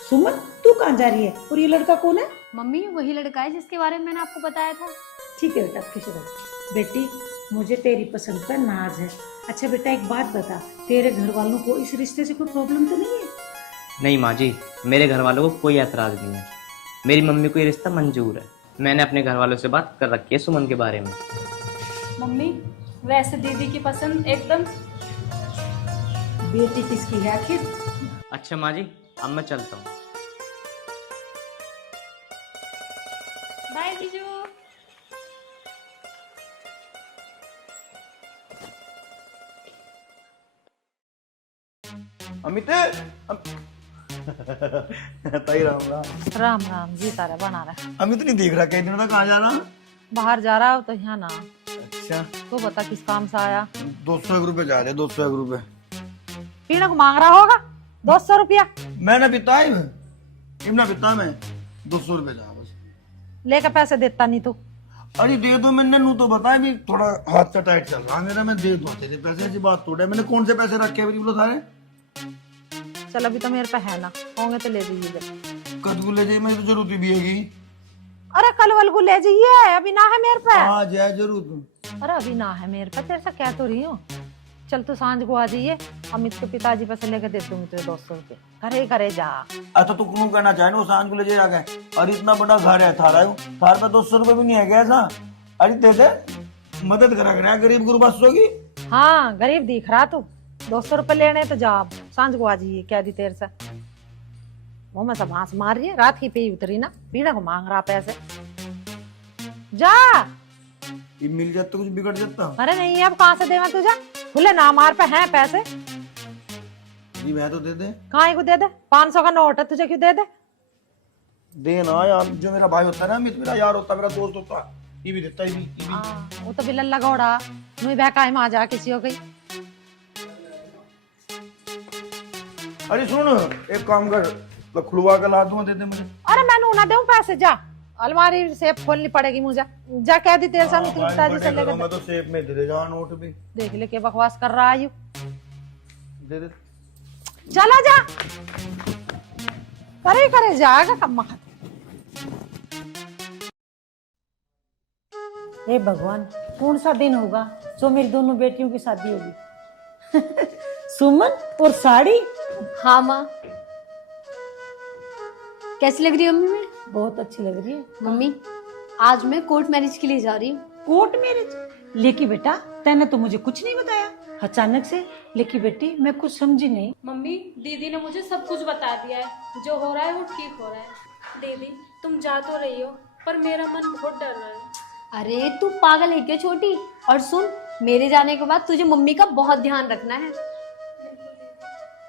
सुमन तू कहाँ जा रही है और ये लड़का कौन है? मम्मी वही लड़का है जिसके बारे में मैंने आपको बताया था। ठीक है बेटा, खुश रहो। बेटी मुझे तेरी पसंद पर नाज है। अच्छा बेटा एक बात बता, तेरे घर वालों को इस रिश्ते से कोई प्रॉब्लम तो नहीं है? नहीं माँ जी, मेरे घर वालों को कोई ऐतराज नहीं है। मेरी मम्मी को ये रिश्ता मंजूर है। मैंने अपने घर वालों से बात कर रखी है सुमन के बारे में। मम्मी वैसे दीदी की पसंद एकदम। बेटी किसकी है आखिर? अच्छा माँ जी, अब मैं चलता हूँ। बाय जीजू। अमित ताई राम राम। राम राम जी, तारा बना रहा। अमित नहीं दिख रहा, कई दिनों तक कहाँ जा रहा? बाहर जा रहा हो तो यहाँ ना। अच्छा तो बता किस काम से आया? 201 रुपए जा रहे, 201 रुपए। पीने को मांग रहा होगा 200 रुपया। मैंने पिता इमना पिता मैं 200 रुपए जा बस। लेकर पैसे देता नहीं तू? अरे दे दो, मैंने नू तो बताया भी थोड़ा हाथ से टाइट चल रहा मेरा, मैं दे दो तेरे पैसे, ऐसी बात थोड़ा है। मैंने कौन से पैसे रखे हैं बोलो सारे? चल अभी तो मेरे पे है ना, होंगे तो ले जाइए। कद को ले जाइए, मेरी तो जरूरत भी हैगी। अरे कल वल को ले जाइए, अभी ना है मेरे पे। हाँ जाए जरूर। अरे अभी ना है मेरे पे, तेरे से कह तो रही हूँ। चल तू सांझ को आ जाइए, अमित के पिताजी पैसे लेकर दे दूंगी तुझे 200 रुपये। करे करे जा। अच्छा तू क्यों कहना चाहे ना, सांझ को ले जाए आगे। और इतना बड़ा घर है थारा, थार पे 200 रुपए भी नहीं है क्या ऐसा? अरे दे दे, मदद करा कर गरीब गुरबा की। हाँ गरीब दिख रहा तू, 200 रुपए लेने तो जा, सांझ को आ जाइए। क्या दी तेरे से? वो मैं सब हाथ मार रही है, रात की पे उतरी ना, पीड़ा को मांग रहा पैसे। जा। ये मिल जाता तो कुछ बिगड़ जाता। अरे नहीं, अब कहाँ से देवा तुझे? खुले ना मार पे है पैसे। जी मैं तो दे दे। कहाँ को दे दे? 500 का नोट है, तुझे क्यों दे दे? देना यार, जो मेरा भाई होता है ना अमित, मेरा यार होता, मेरा दोस्त होता, ये भी देता, ये भी। वो तो बिल्ला लगौड़ा मुझे बहकाए में आ जा किसी हो गई। अरे सुन, एक काम कर, खुलवा कर ला दूं, दे दे मुझे। अरे मैं नू ना दूं पैसे, जा अलमारी सेफ खोलनी पड़ेगी मुझे। जा कह दी तेरे सामने तेरे पिताजी से लेकर। मैं तो सेफ में दे दे जा नोट भी। देख ले के बकवास कर रहा है यू। दे दे। चला जा, करे करे जाएगा कम्मा खाते। हे भगवान, कौन सा दिन होगा जो मेरी दोनों बेटियों की शादी होगी। सुमन और साड़ी हाँ माँ, कैसी लग रही है मम्मी? मैं बहुत अच्छी लग रही है। मम्मी, आज मैं कोर्ट मैरिज के लिए जा रही हूँ। Court marriage? लेकिन बेटा तैने तो मुझे कुछ नहीं बताया अचानक से। लेकिन बेटी मैं कुछ समझी नहीं। मम्मी, दीदी ने मुझे सब कुछ बता दिया है, जो हो रहा है वो ठीक हो रहा है। दीदी, तुम जा तो रही हो, पर मेरा मन बहुत डर रहा है। अरे तू पागल है क्या छोटी? और सुन, मेरे जाने के बाद तुझे मम्मी का बहुत ध्यान रखना है।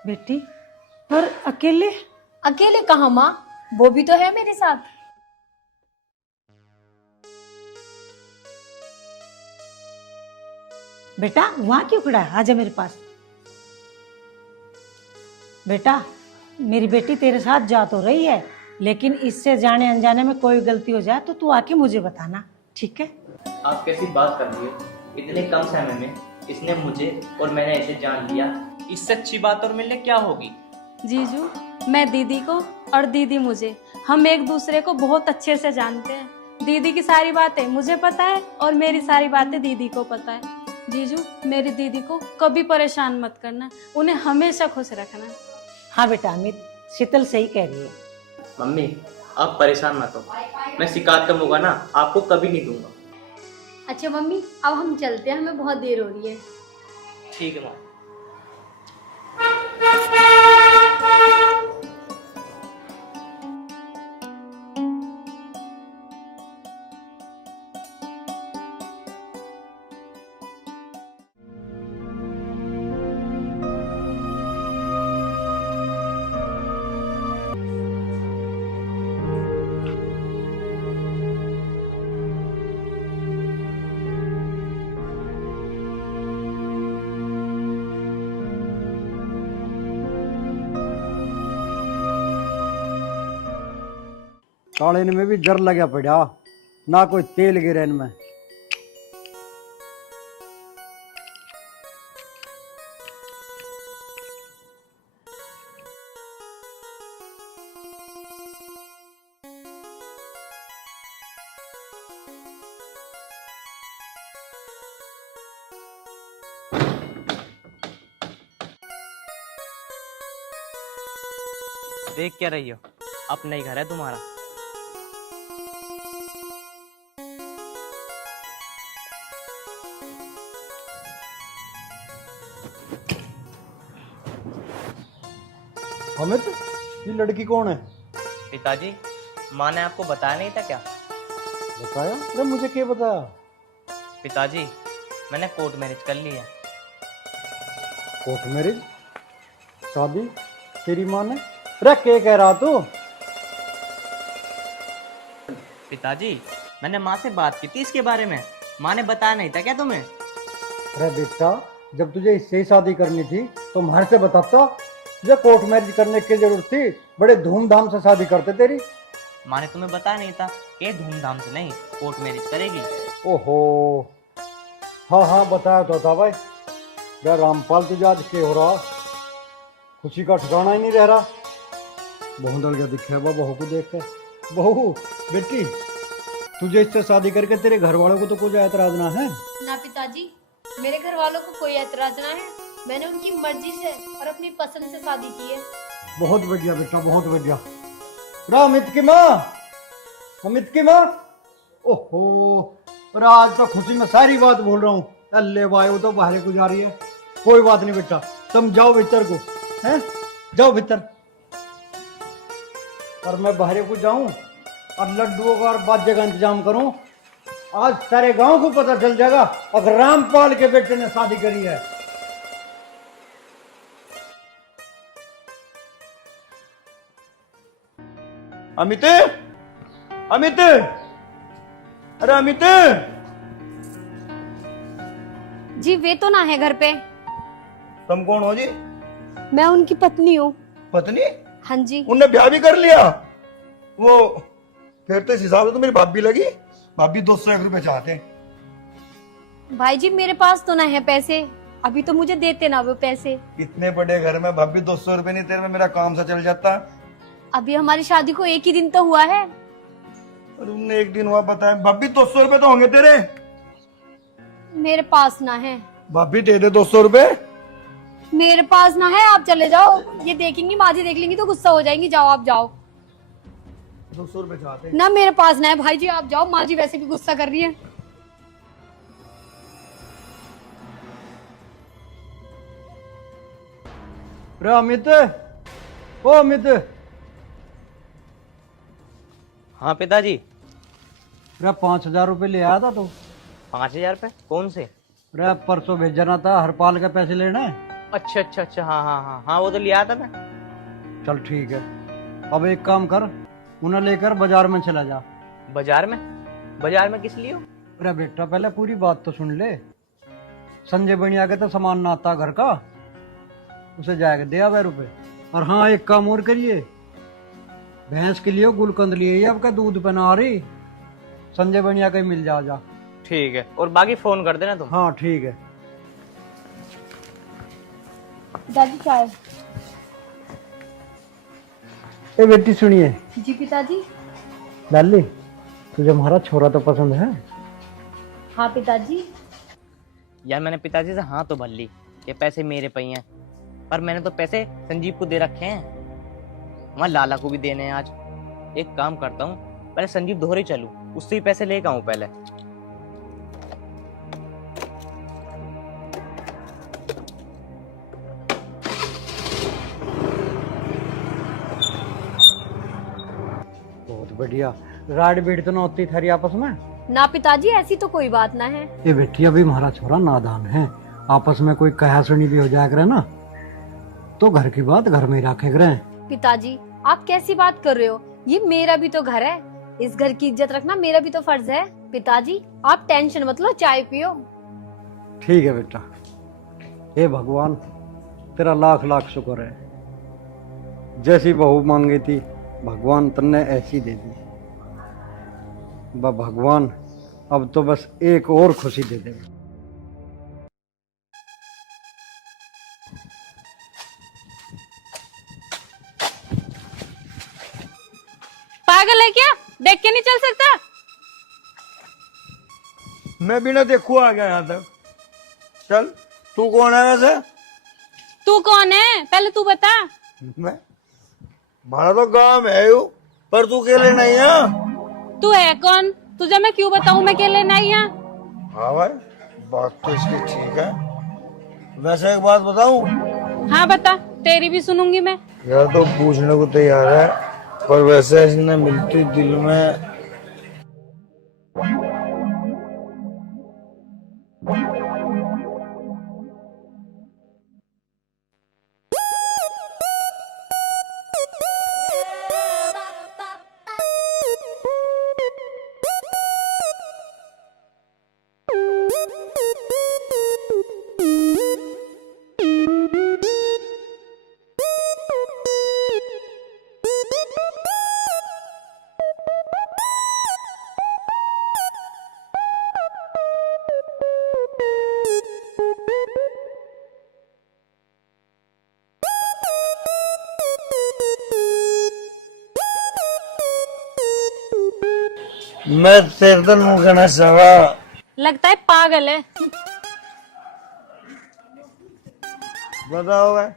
बेटी पर अकेले? अकेले कहाँ माँ, वो भी तो है मेरे साथ। बेटा वहां क्यों खड़ा है, आजा मेरे पास। बेटा मेरी बेटी तेरे साथ जा तो रही है, लेकिन इससे जाने अनजाने में कोई गलती हो जाए तो तू आके मुझे बताना, ठीक है? आप कैसी बात कर रही हो? इतने कम समय में इसने मुझे और मैंने ऐसे जान लिया, इससे अच्छी बात और मिलने क्या होगी? जीजू, मैं दीदी को और दीदी मुझे, हम एक दूसरे को बहुत अच्छे से जानते हैं। दीदी की सारी बातें मुझे पता है और मेरी सारी बातें दीदी को पता है। जीजू, मेरी दीदी को कभी परेशान मत करना, उन्हें हमेशा खुश रखना। हाँ बेटा अमित, शीतल सही कह रही है। मम्मी, आप परेशान मत हो, मैं शिकायत का मौका ना आपको कभी नहीं दूंगा। अच्छा मम्मी, अब हम चलते हैं, हमें बहुत देर हो रही है। ठीक है माँ। काले में भी जर लगा पड़ा, ना कोई तेल गिरे इनमें। देख क्या रही हो, अपना ही घर है तुम्हारा। अमित, ये लड़की कौन है? पिताजी, माँ ने आपको बताया नहीं था क्या? बताया? अरे मुझे क्या बताया? पिताजी, मैंने कोर्ट मैरिज कर ली है। Court marriage? शादी? तेरी माँ ने? अरे क्या कह रहा तू? पिताजी, मैंने माँ से बात की थी इसके बारे में, माँ ने बताया नहीं था क्या तुम्हें? अरे बेटा, जब तुझे इससे ही शादी करनी थी तो हमारे से बताता। तुझे कोर्ट मैरिज करने की जरूरत थी, बड़े धूमधाम से शादी करते तेरी। माँ ने तुम्हें बताया नहीं था कि धूमधाम से नहीं, कोर्ट मैरिज करेगी। ओहो, हाँ हाँ बताया तो था भाई। यार रामपाल, तुझे आज क्या हो रहा? खुशी का ठिकाना ही नहीं रह रहा। बहू डल गया दिखे बहू को देख के। बहू बेटी, तुझे इससे शादी करके तेरे घर वालों को तो कुछ ऐतराज ना है? ना पिताजी, मेरे घर वालों को कोई ऐतराज ना है। मैंने उनकी मर्जी से और अपनी पसंद से शादी की है। बहुत बढ़िया बेटा, बहुत बढ़िया। अमित की माँ, अमित की माँ, ओहो, और आज तो खुशी में सारी बात बोल रहा हूँ। अल्ले भाई, वो तो बाहर को जा रही है। कोई बात नहीं बेटा, तुम जाओ भीतर को, हैं? जाओ भीतर। और मैं बाहर को जाऊं और लड्डुओं का और बाजे का इंतजाम करूं। आज सारे गांव को पता चल जाएगा अगर रामपाल के बेटे ने शादी करी है। अमित, अमित, अरे अमित, जी वे तो ना है घर पे। तुम कौन हो जी? मैं उनकी पत्नी हूँ। पत्नी? हाँ जी। उनने ब्याह भी कर लिया? वो फिर तो इस हिसाब से तो मेरी भाभी लगी। भाभी 201 रुपए चाहते हैं। भाई जी, मेरे पास तो ना है पैसे, अभी तो मुझे देते ना वो पैसे। इतने बड़े घर में भाभी 200 रुपए नहीं तेरे में मेरा काम सा चल जाता। अभी हमारी शादी को 1 ही दिन तो हुआ है। और तुमने 1 दिन हुआ बताया भाभी 200 रुपए तो होंगे तेरे। मेरे पास ना है। भाभी दे दे 200 रुपए। मेरे पास ना है, आप चले जाओ। ये देखेंगी माँ जी, देख लेंगी तो गुस्सा हो जाएंगी। जाओ आप जाओ। 200 रुपए चाहते ना मेरे पास ना है भाई जी, आप जाओ। माँ जी वैसे भी गुस्सा कर रही है। रे अमित, ओ अमित, हाँ पिताजी। रे 5,000 रुपए ले आया था तू? 5,000 रुपए कौन से? रे परसों भेजना था, हरपाल के पैसे लेने। अच्छा अच्छा अच्छा, हाँ हाँ हाँ हाँ, वो तो लिया था मैं। चल ठीक है, अब एक काम कर, उन्हें लेकर बाजार में चला जा। बाजार में? बाजार में किस लिए? अरे बेटा पहले पूरी बात तो सुन ले। संजय बनिया के तो सामान ना आता घर का, उसे जाएगा दे 1,000 रुपए। और हाँ एक काम और करिए, भैंस के लिए गुलकंद लिए आपका दूध बना रही, संजय बनिया के मिल जा। ठीक है, और बाकी फोन कर देना तुम। हाँ ठीक है। दादी चाय। ए बेटी सुनिए। जी पिताजी। लाली, तुझे हमारा छोरा तो पसंद है? हाँ पिताजी। यार मैंने पिताजी से हाँ तो भर ली, ये पैसे मेरे पे ही हैं, पर मैंने तो पैसे संजीव को दे रखे हैं, वहाँ लाला को भी देने हैं आज। एक काम करता हूँ, पहले संजीव दोहरे चलूं, उससे ही पैसे लेकर आऊं पहले। बहुत बढ़िया। राड बीड़ तो ना होती थारी आपस में? ना पिताजी, ऐसी तो कोई बात ना है। ये बेटी अभी हमारा छोरा नादान है, आपस में कोई कहा सुनी भी हो जाया करे ना तो घर की बात घर में ही रखे करे। पिताजी आप कैसी बात कर रहे हो? ये मेरा भी तो घर है, इस घर की इज्जत रखना मेरा भी तो फर्ज है। पिताजी आप टेंशन मत लो, चाय पियो। ठीक है बेटा। हे भगवान तेरा लाख लाख शुक्र है, जैसी बहू मांगी थी भगवान तन्ने ऐसी दे दी। भगवान अब तो बस एक और खुशी दे दे। पागल है क्या? देख के नहीं चल सकता? मैं बिना देखू आ गया यहाँ तक। चल तू कौन है वैसे? तू कौन है पहले तू बता। मैं हमारा तो गांव है यू, पर तू अकेले नहीं है। तू है कौन? तुझे मैं क्यों बताऊं मैं क्या लेना आई यहाँ? हाँ भाई बात तो इसकी ठीक है। वैसे एक बात बताऊं? हाँ बता, तेरी भी सुनूंगी मैं। यार तो पूछने को तैयार है, पर वैसे इसने मिलती दिल में मैं तेरे तो मुंह कहना चाहा। लगता है पागल है। बताओ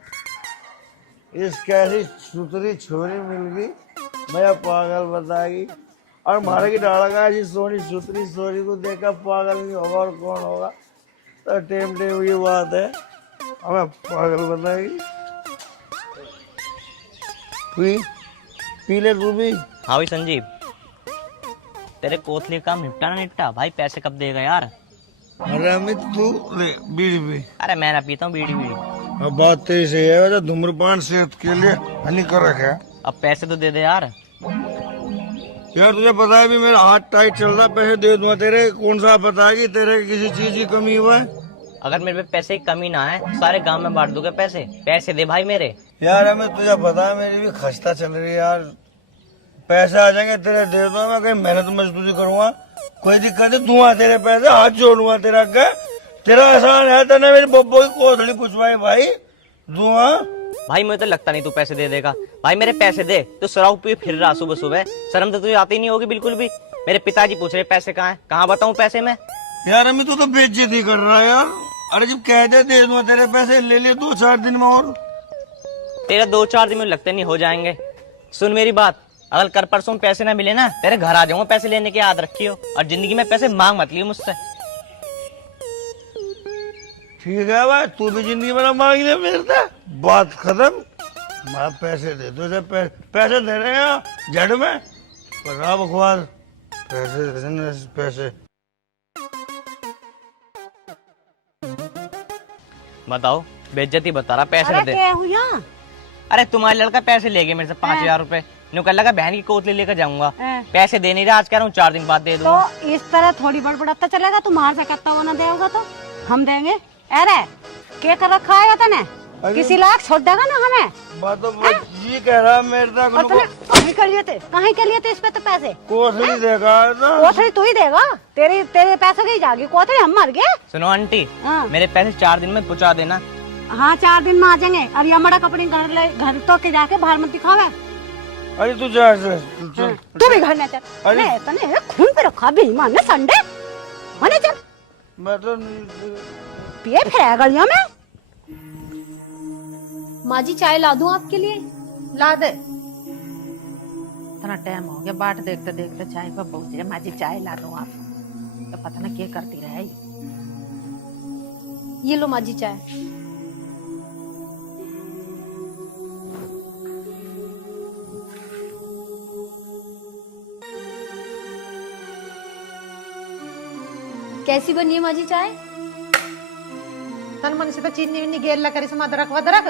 इस कैसी सुतरी छोरी मिल गई, मैं पागल बताएगी। और मारे की डाला का ऐसी सोनी सुतरी छोरी को देखा पागल नहीं होगा और कौन होगा? तो टेम की बात है, हमें पागल बताएगी। पी ले तू भी। हाँ भाई संजीव, तेरे कोतले का निपटा ना निपटा भाई, पैसे कब देगा यार? अरे अमित तू ले बीड़ी पी। अरे मैं ना पीता हूँ बीड़ी बीड़ी। अब बात तेरी सही है, वैसे धूम्रपान सेहत के लिए हानिकारक है। अब पैसे तो दे दे यार। यार तुझे पता है भी मेरा हाथ टाइट चल रहा, पैसे दे दूंगा तेरे। कौन सा पता है कि तेरे किसी चीज की कमी हुआ है? अगर मेरे पे पैसे की कमी ना है सारे गांव में बांट दूंगा पैसे। पैसे दे भाई मेरे। यार हमें तुझे पता है मेरी भी खस्ता चल रही है यार, पैसे आ जाएंगे तेरे दे दूंगा। मैं कहीं मेहनत मजदूरी करूंगा, कोई दिक्कत नहीं। दूंगा तेरे पैसे, हाथ जोड़ूंगा तेरा। क्या तेरा एहसान है, तेने मेरी बब्बो की कोथड़ी पुछवाई भाई। दुआ भाई मुझे तो लगता नहीं तू पैसे दे देगा। भाई मेरे पैसे दे, तू शराब पी फिर रहा सुबह सुबह, शर्म तो तुझे आती नहीं होगी बिल्कुल भी। मेरे पिताजी पूछ रहे पैसे कहाँ हैं, कहाँ बताऊं पैसे मैं। यार अम्मी तू तो बेइज्जती कर रहा है यार। अरे जब कह दे दूंगा तेरे पैसे, ले ले 2-4 दिन में। और तेरे 2-4 दिन में लगते नहीं हो जाएंगे। सुन मेरी बात, अगर कल परसों पैसे ना मिले ना, तेरे घर आ जाऊंगा पैसे लेने की याद रखियो। और जिंदगी में पैसे मांग मत लियो मुझसे। ठीक है भाई, तू भी जिंदगी में ना मांग ले मेरे से, बात खत्म। मैं पैसे दे दो, पैसे दे रहे हैं जड़ में पर रहा बकवास। पैसे दे देना, पैसे। बताओ, बेइज्जती बता रहा, पैसे अरे दे। क्या हुआ? अरे तुम्हारे लड़का पैसे ले गए मेरे से 5000 रुपए। न्यू कल लगा बहन की कोतली लेकर जाऊंगा। पैसे दे नहीं रहा, आज कह रहा हूँ 4 दिन बाद दे दूंगा। तो इस तरह थोड़ी बड़बड़ाता चलेगा, तुम्हारे से करता हुआ ना देगा तो हम देंगे। अरे क्या कर रखा है तने? किसी लायक छोड़ देगा ना हमें? बात तो ये कह रहा मेरे तक कहीं के लिए थे इस पे तो पैसे कोथड़ी देगा ना। कोथड़ी तू ही देगा, तेरे पैसे की जाएगी कोथड़ी, हम मर गए। सुनो आंटी, हाँ। मेरे पैसे 4 दिन में पहुंचा देना। हाँ 4 दिन में आ जाएंगे। अब ये हमारा कपड़े घर तो के जाके बाहर मत दिखावे। अरे तू जा, तू भी घर में चल। अरे तने खून पे रखा बेईमान ने संडे होने चल। मैं तो पिए फिर गलियों में। माँ जी चाय ला दूं आपके लिए? ला दे। इतना टाइम हो गया, बाट देखते देखते चाय पर पहुंचे। माँ जी चाय ला दूं आप, तो पता ना क्या करती रहे। ये लो माँ जी चाय। कैसी बनी है माँ जी चाय? तन मन से तो चीनी विन्नी गेल ला करी समा अदरक वदरक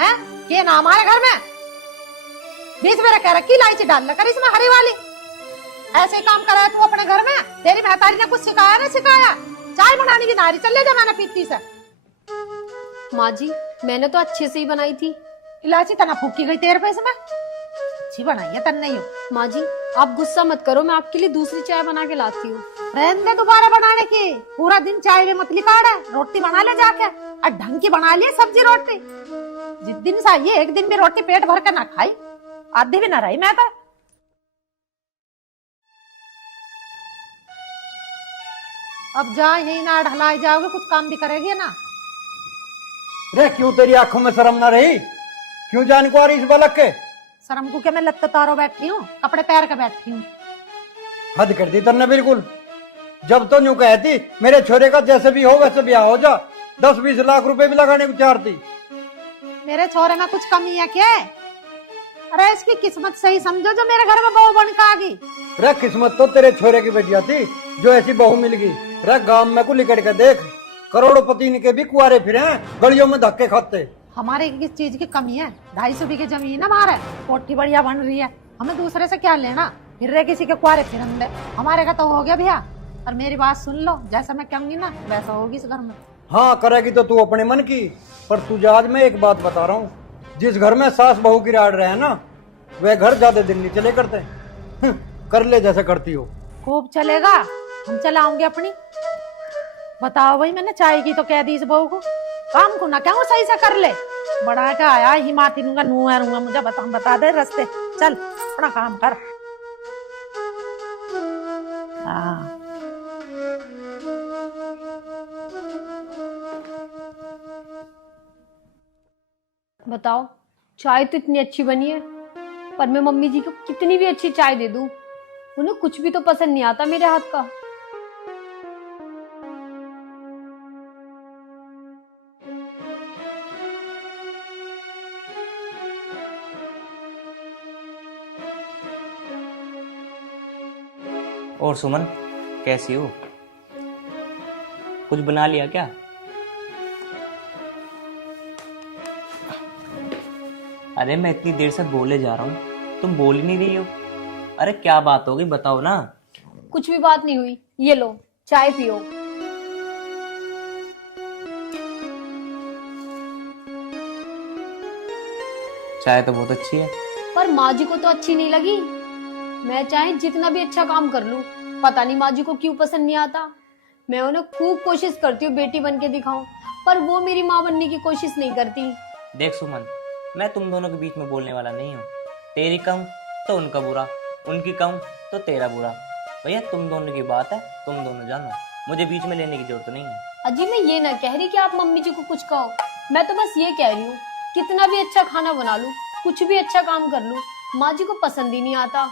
है के ना हमारे घर में बीच में रखा रखी इलायची डाल ला करी इसमें हरी वाली। ऐसे ही काम करा है तू अपने घर में? तेरी महतारी ने कुछ सिखाया ना सिखाया? चाय बनाने की नारी चल ले जा, मैंने पीती से। माँ जी मैंने तो अच्छे से ही बनाई थी। इलायची तना फूकी गई तेरे पे इसमें, अच्छी बनाई है तन नहीं हो। माँ जी आप गुस्सा मत करो, मैं आपके लिए दूसरी चाय बना के लाती हूँ। रहने दे दोबारा बनाने की, पूरा दिन चाय में मत लिकाड़ है। रोटी बना ले जाके, और ढंग की बना लिए सब्जी रोटी। जिस दिन सा ये एक दिन भी रोटी पेट भर के ना खाई, आधी भी ना रही मैं तो। अब जा यही ना ढलाई जाओगे, कुछ काम भी करेगी ना। रे क्यों तेरी आंखों में शर्म ना रही? क्यों जान को आ रही इस बालक के? शर्म को क्या, मैं लत्ते तारो बैठी हूँ, कपड़े पैर के बैठी हूँ। हद कर दी तन्ने बिल्कुल। जब तो यूं कहती मेरे छोरे का जैसे भी हो वैसे ब्याह हो जा, 10-20 लाख रुपए भी लगाने को चाहती। मेरे छोरे में कुछ कमी है क्या? अरे इसकी किस्मत सही समझो जो मेरे घर में बहू बन के आ गई। रे किस्मत तो तेरे छोरे की बेटिया थी जो ऐसी बहू मिल गई। रे गांव में को लिकड़ के देख, करोड़पति के भी कुआरे फिरे हैं, गलियों में धक्के खाते। हमारे किस चीज की कमी है? 250 बीघे जमीन है हमारे, कोठी बढ़िया बन रही है, हमें दूसरे से क्या लेना? फिर रहे किसी के कुआरे फिर हम ले, हमारे का तो हो गया भैया। और मेरी बात सुन लो, जैसा मैं कहूंगी ना वैसा होगी इस घर में। हाँ करेगी तो तू अपने मन की, पर तुझे आज मैं एक बात बता रहा हूँ, जिस घर में सास बहू की राड़ रहे हैं ना, वह घर ज्यादा दिन नहीं चले करते। कर ले जैसे करती हो। खूब चलेगा, हम चलाओगे अपनी। बताओ भाई, मैंने चाय की तो कह दी इस बहू को, काम को ना क्या सही से कर ले। बड़ा का आया ही माती नूंगा नूंगा रूंगा, मुझे बता दे रास्ते, चल अपना काम कर। हाँ बताओ, चाय तो इतनी अच्छी बनी है, पर मैं मम्मी जी को कितनी भी अच्छी चाय दे दूं, उन्हें कुछ भी तो पसंद नहीं आता मेरे हाथ का। और सुमन कैसी हो? कुछ बना लिया क्या? अरे मैं इतनी देर से बोले जा रहा हूँ, तुम बोल ही नहीं रही हो। अरे क्या बात हो गई बताओ ना। कुछ भी बात नहीं हुई, ये लो चाय पियो। चाय तो बहुत अच्छी है, पर माँ जी को तो अच्छी नहीं लगी। मैं चाहे जितना भी अच्छा काम कर लूं, पता नहीं माँ जी को क्यों पसंद नहीं आता। मैं उन्हें खूब कोशिश करती हूँ बेटी बन के दिखाऊं, पर वो मेरी माँ बनने की कोशिश नहीं करती। देख सुमन, मैं तुम दोनों के बीच में बोलने वाला नहीं हूँ। तेरी कहूँ तो उनका बुरा, उनकी कहूँ तो तेरा बुरा। भैया तुम दोनों की बात है, तुम दोनों जानो, मुझे बीच में लेने की जरूरत नहीं है। अजी मैं ये ना कह रही कि आप मम्मी जी को कुछ कहो, मैं तो बस ये कह रही हूँ कितना भी अच्छा खाना बना लूं, कुछ भी अच्छा काम कर लूं, माँ जी को पसंद ही नहीं आता।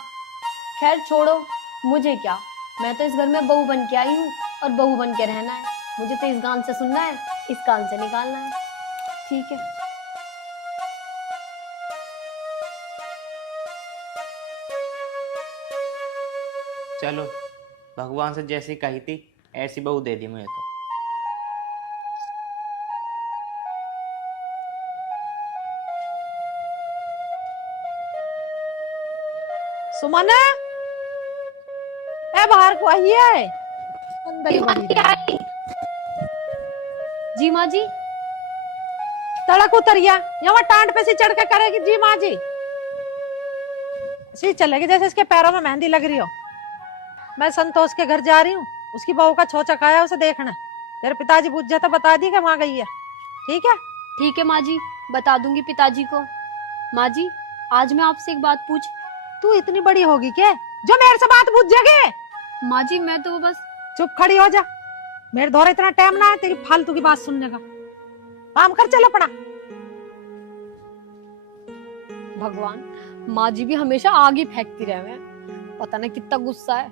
खैर छोड़ो, मुझे क्या, मैं तो इस घर में बहू बन के आई हूँ और बहू बन के रहना है। मुझे तो इस कान से सुनना है, इस कान से निकालना है। ठीक है। चलो, भगवान से जैसी कही थी ऐसी बहू दे दी मुझे तो। सुमन, ए बाहर को आई है। अंदर ही माँ बड़ी जी रही। आई। जी माँ जी। तड़क उतरिया, यहाँ टांट पे से चढ़ के करेगी जी माँ जी। ऐसे ही चलेगी जैसे इसके पैरों में मेहंदी लग रही हो। मैं संतोष के घर जा रही हूँ, उसकी बहू का छोचा खाया उसे देखना। तेरे पिताजी पूछ जाता बता दी कि वहां गई है। ठीक है? ठीक है माँ जी, बता दूंगी पिताजी को। माँ जी, आज मैं आपसे एक बात पूछ। तू इतनी बड़ी होगी क्या जो मेरे से बात पूछ जाएगी? माँ जी मैं तो बस। चुप खड़ी हो जा, मेरे द्वारा इतना टाइम ना है तेरी फालतू की बात सुनने का। काम कर, चल अपना। भगवान, माँ जी भी हमेशा आग ही फेंकती रहे, पता नहीं कितना गुस्सा है।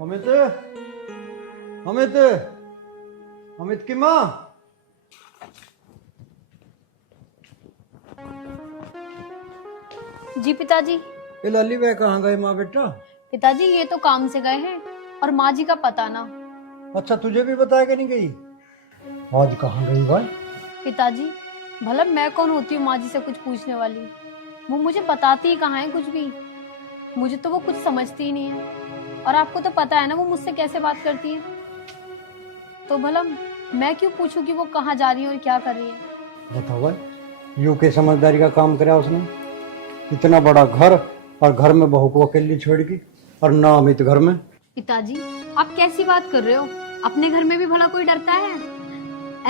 अमित, अमित, अमित की माँ। जी पिताजी। ये लाली वे कहाँ गए माँ बेटा? पिताजी ये तो काम से गए हैं और माँ जी का पता ना। अच्छा, तुझे भी बताया कि नहीं गई? आज कहाँ गई भाई? पिताजी भला मैं कौन होती हूँ माँ जी से कुछ पूछने वाली? वो मुझे बताती ही कहाँ है कुछ भी। मुझे तो वो कुछ समझती ही नहीं है, और आपको तो पता है ना वो मुझसे कैसे बात करती है। तो भला मैं क्यों पूछूं कि वो कहाँ जा रही है और क्या कर रही है? बताओ भाई, यू के समझदारी का काम करा उसने। इतना बड़ा घर और घर में बहू को अकेली छोड़गी, और ना अमित घर में। पिताजी आप कैसी बात कर रहे हो? अपने घर में भी भला कोई डरता है?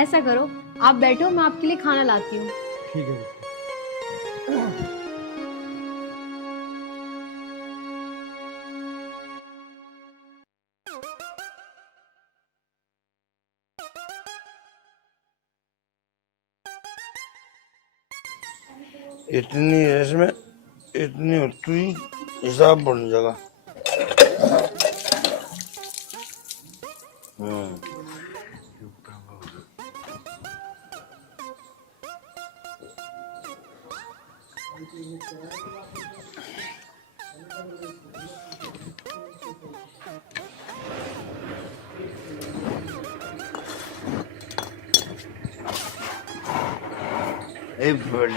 ऐसा करो, आप बैठो, मैं आपके लिए खाना लाती हूँ। ठीक है। इतनी इसमें इतनी तू ही हिसाब बन जाएगा।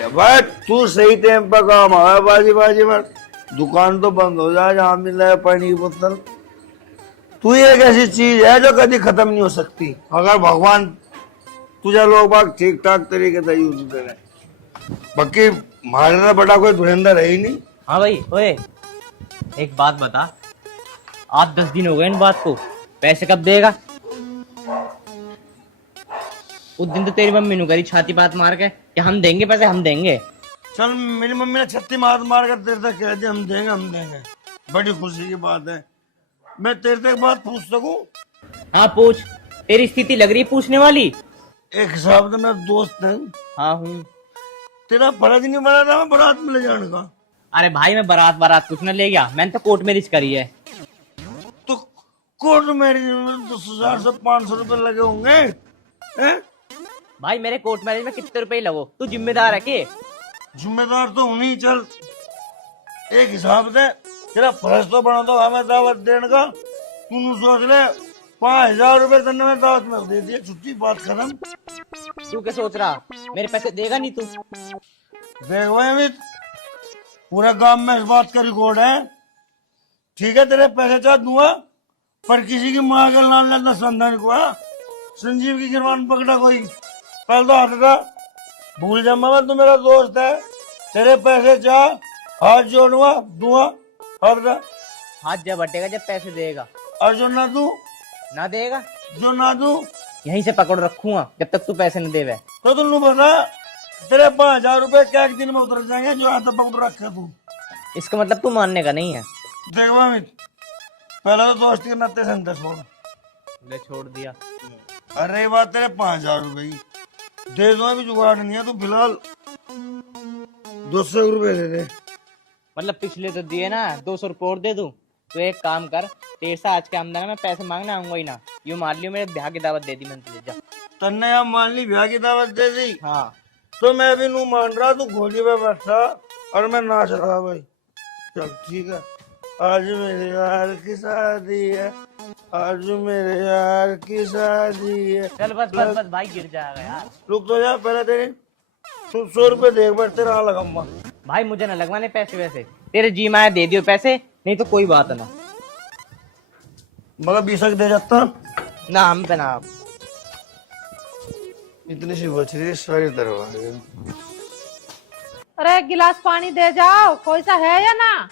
भाई तू सही टाइम पर काम आया, बाजी बाजी बात। दुकान तो बंद हो जाए जहाँ मिल रहा है पानी की बोतल। तू एक ऐसी चीज है जो कभी खत्म नहीं हो सकती, अगर भगवान तुझे लोग बाग ठीक ठाक तरीके से यूज करे। बाकी हमारे बड़ा कोई धुरंधर है ही नहीं। हाँ भाई, ओए एक बात बता, आज 10 दिन हो गए इन बात को, पैसे कब देगा? उस दिन तो तेरी मम्मी ने करी छाती बात मार के कि हम देंगे पैसे, हम देंगे। चल मेरी मम्मी ने छत्ती मार मार कर तेरे तक कह दिया हम देंगे हम देंगे। बड़ी खुशी की बात है। मैं तेरे से एक बात पूछ सकूं? हाँ पूछ, तेरी स्थिति लग रही है पूछने वाली। एक हिसाब से मेरा दोस्त है। हाँ हूँ। तेरा फर्ज नहीं बना था मैं बारात में ले जाने का? अरे भाई मैं बारात कुछ न ले गया, मैंने तो कोर्ट मैरिज करी है। तो कोर्ट मैरिज में 10,000 से 500 रुपए लगे होंगे हैं? भाई मेरे कोर्ट मैरिज में कितने रुपए लगो, तू जिम्मेदार है के? जिम्मेदार तो उन्हीं। चल एक हिसाब से तेरा फर्ज तो बना था हमें दावत देने का। तू सोच ले 5,000 रुपए तन्ने में दावत में दे दिए, छुट्टी, बात खत्म। तू क्या सोच रहा, मेरे पैसे देगा नहीं तू? देख भाई अमित, पूरे गांव में इस बात का रिकॉर्ड है। ठीक है तेरे पैसे चाह दूंगा, पर किसी की माँ का नाम लेना संधान को हाँ? संजीव की गिरवान पकड़ा कोई पहले तो हाथ था भूल जा मामा तू मेरा दोस्त है तेरे पैसे चाह हाथ जोड़ूंगा दूंगा हाथ का हाथ जब बटेगा जब पैसे देगा, और जो ना तू ना देगा जो ना तू यहीं से पकड़ रखूंगा जब तक तू पैसे न देवे। तो तुम बता तेरे 5,000 रुपए क्या एक दिन में उतर जाएंगे जो हाथ पकड़ रखे तू। इसका मतलब तू मानने का नहीं है। देख अमित पहले तो दोस्ती के नाते संत छोड़ ले छोड़ दिया। अरे ये बात तेरे 5,000 रुपए की दे दो अभी जुगाड़ नहीं है तू फिलहाल 200 रुपए दे दे। मतलब पिछले तो दिए ना, 200 रुपये और दे दूं। तो एक काम कर, तेरे से आज के आमदनी में पैसे मांगना आऊंगा ही ना। यूं मान लियो मेरे ब्याह की दावत दे दी मैंने तुझे, जा। तन्ने अब मान ली ब्याह की दावत दे दी हाँ तो मैं भी नू मान रहा तू घोड़ी पे बैठा और मैं नाच रहा भाई। चल ठीक है आज मेरे यार की शादी है आज मेरे यार की शादी है। चल बस बस बस भाई, गिर जाएगा यार। रुक तो जा पहले तेरे तू 100 रुपए देख बैठ तेरा लगाऊंगा। भाई मुझे ना लगवाने पैसे वैसे, तेरे जी माया दे दियो पैसे, नहीं तो कोई बात ना। मगर 20 दे जाता ना हम पे ना। इतनी सी बच रही सारी दरवा अरे एक गिलास पानी दे जाओ, कोई सा है या ना?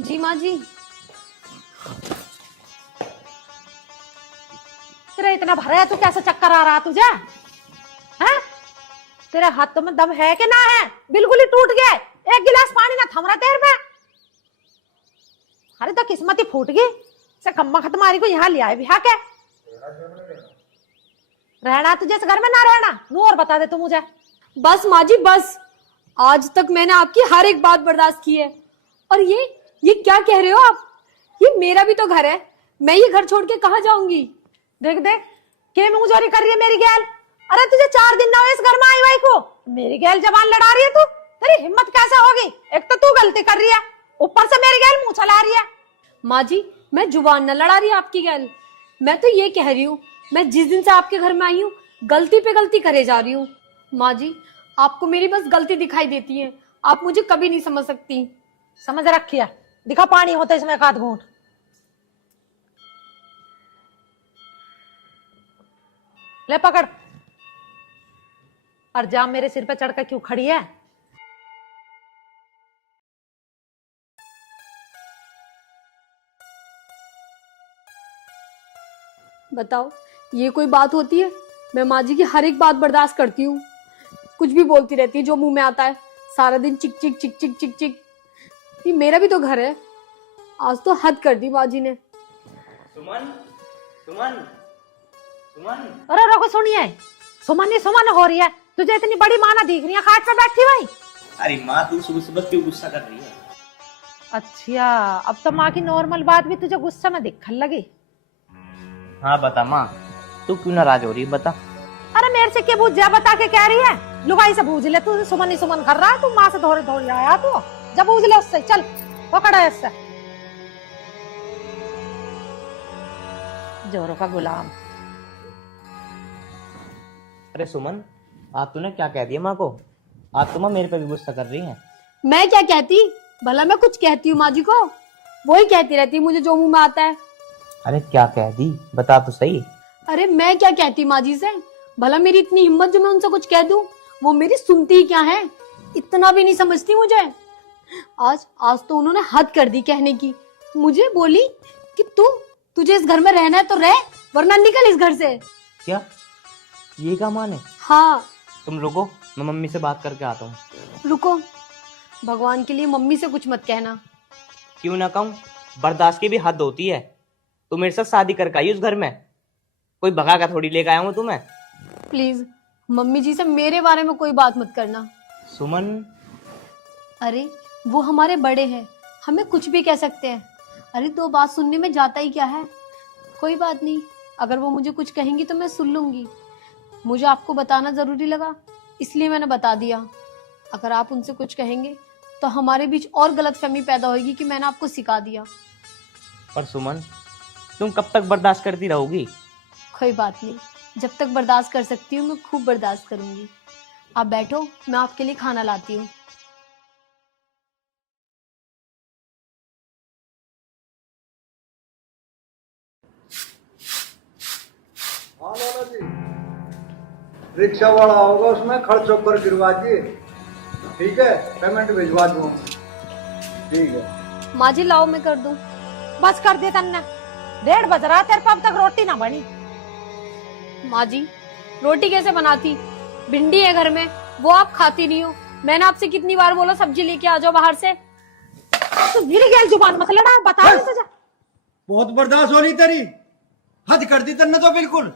जी माँ जी। तेरा इतना भरा है, तू कैसे चक्कर आ रहा तुझे? हैं? तेरे हाथ में दम है कि ना है? बिल्कुल ही टूट गए। एक गिलास पानी ना थम रहा तेरे में। अरे तो किस्मत ही फूट गई से कम्मा खतमारी को यहाँ ले आए बिहा के। रहना तुझे इस घर में ना रहना, नू और बता दे तू मुझे। बस माँ जी बस, आज तक मैंने आपकी हर एक बात बर्दाश्त की है। और ये क्या कह रहे हो आप? ये मेरा भी तो घर है, मैं ये घर छोड़ के कहाँ जाऊंगी? देख देख के मुंह जोरी कर रही है मेरी गैल। अरे तुझे 4 दिन ना हुए इस घर में आई वाई को, मेरी गैल जबान लड़ा रही है तू। तेरी हिम्मत कैसे होगी? एक तो तू गलती कर रही है, ऊपर से मेरी गैल मुंह चला रही है। माँ जी मैं जुबान न लड़ा रही आपकी गैल, मैं तो ये कह रही हूँ मैं जिस दिन से आपके घर में आई हूँ गलती पे गलती करे जा रही हूँ। माँ जी आपको मेरी बस गलती दिखाई देती है, आप मुझे कभी नहीं समझ सकती। समझ रखिया, दिखा पानी होता इसमें एक आध घूंट। ले पकड़ और जा, मेरे सिर पे चढ़कर क्यों खड़ी है? बताओ ये कोई बात होती है? मैं माँ जी की हर एक बात बर्दाश्त करती हूँ, कुछ भी बोलती रहती है जो मुंह में आता है, सारा दिन चिक चिक चिक चिक चिक चिक। ये मेरा भी तो घर है, आज तो हद कर दी माँ जी ने। सुमन सुमन सुमन। अरे रोको सुनिए, सुमन ही सुमन हो रही है, तुझे इतनी बड़ी माँ ना दिख रही है खाट पे बैठी भाई। अरे माँ तू सुबह सुबह क्यों गुस्सा कर रही है? अच्छा अब तो माँ की नॉर्मल बात भी तुझे गुस्सा में दिखने लगी। हाँ बता माँ, तू क्यों नाराज हो रही है बता। अरे मेरे से क्या पूछ जा, बता के कह रही है? लुगाई से पूछ ले, तू सुमन ही सुमन कर रहा है, तू माँ से थोड़ी थोड़ी आया तू, जब पूछ ले उससे। चल पकड़ा इससे, जोरों का गुलाम। अरे सुमन आज तूने क्या कह दिया माँ को? आज तो माँ मेरे पे भी गुस्सा कर रही है। मैं क्या कहती, भला मैं कुछ कहती हूँ माँ जी को? वही कहती रहती है मुझे जो मुंह में आता है। अरे क्या कह दी बता तो सही। अरे मैं क्या कहती माँ जी से, भला मेरी इतनी हिम्मत जो मैं उनसे कुछ कह दूं, वो मेरी सुनती ही क्या है? इतना भी नहीं समझती मुझे। आज तो उन्होंने हद कर दी कहने की। मुझे बोली कि तुझे इस घर में रहना है तो रह, वरना निकल इस घर से। क्या ये क्या माने? हाँ। तुम रुको, मैं मम्मी से बात करके आता हूँ। रुको, भगवान के लिए मम्मी से कुछ मत कहना। क्यों ना कहूँ, बर्दाश्त की भी हद होती है। तू मेरे साथ शादी करके आई उस घर में, कोई भगा का थोड़ी लेकर आया हूँ तुम्हें। प्लीज मम्मी जी से मेरे बारे में कोई बात मत करना। सुमन। अरे वो हमारे बड़े हैं, हमें कुछ भी कह सकते हैं। अरे दो बात सुनने में जाता ही क्या है? कोई बात नहीं, अगर वो मुझे कुछ कहेंगी तो मैं सुन लूंगी। मुझे आपको बताना जरूरी लगा इसलिए मैंने बता दिया। अगर आप उनसे कुछ कहेंगे तो हमारे बीच और गलतफहमी पैदा होगी कि मैंने आपको सिखा दिया। पर सुमन तुम कब तक बर्दाश्त करती रहोगी? कोई बात नहीं, जब तक बर्दाश्त कर सकती हूँ मैं खूब बर्दाश्त करूंगी। आप बैठो, मैं आपके लिए खाना लाती हूँ। रिक्शा वाला होगा उसमें खर्च ऊपर गिरवा दिए, ठीक है, पेमेंट भिजवा दूँ। ठीक है माँ जी लाओ मैं कर दूं। बस कर दे तन्ने, 1:30 बज रहा है, तेरे पाप तक रोटी ना बनी। माँ जी रोटी कैसे बनाती, भिंडी है घर में वो आप खाती नहीं हो। मैंने आपसे कितनी बार बोला सब्जी लेके आ जाओ बाहर से। तू मेरी गैल जुबान मत लड़ा, बता नहीं तुझे। बहुत बर्दाश्त हो रही तेरी, हद कर दी तन्ने तो बिल्कुल।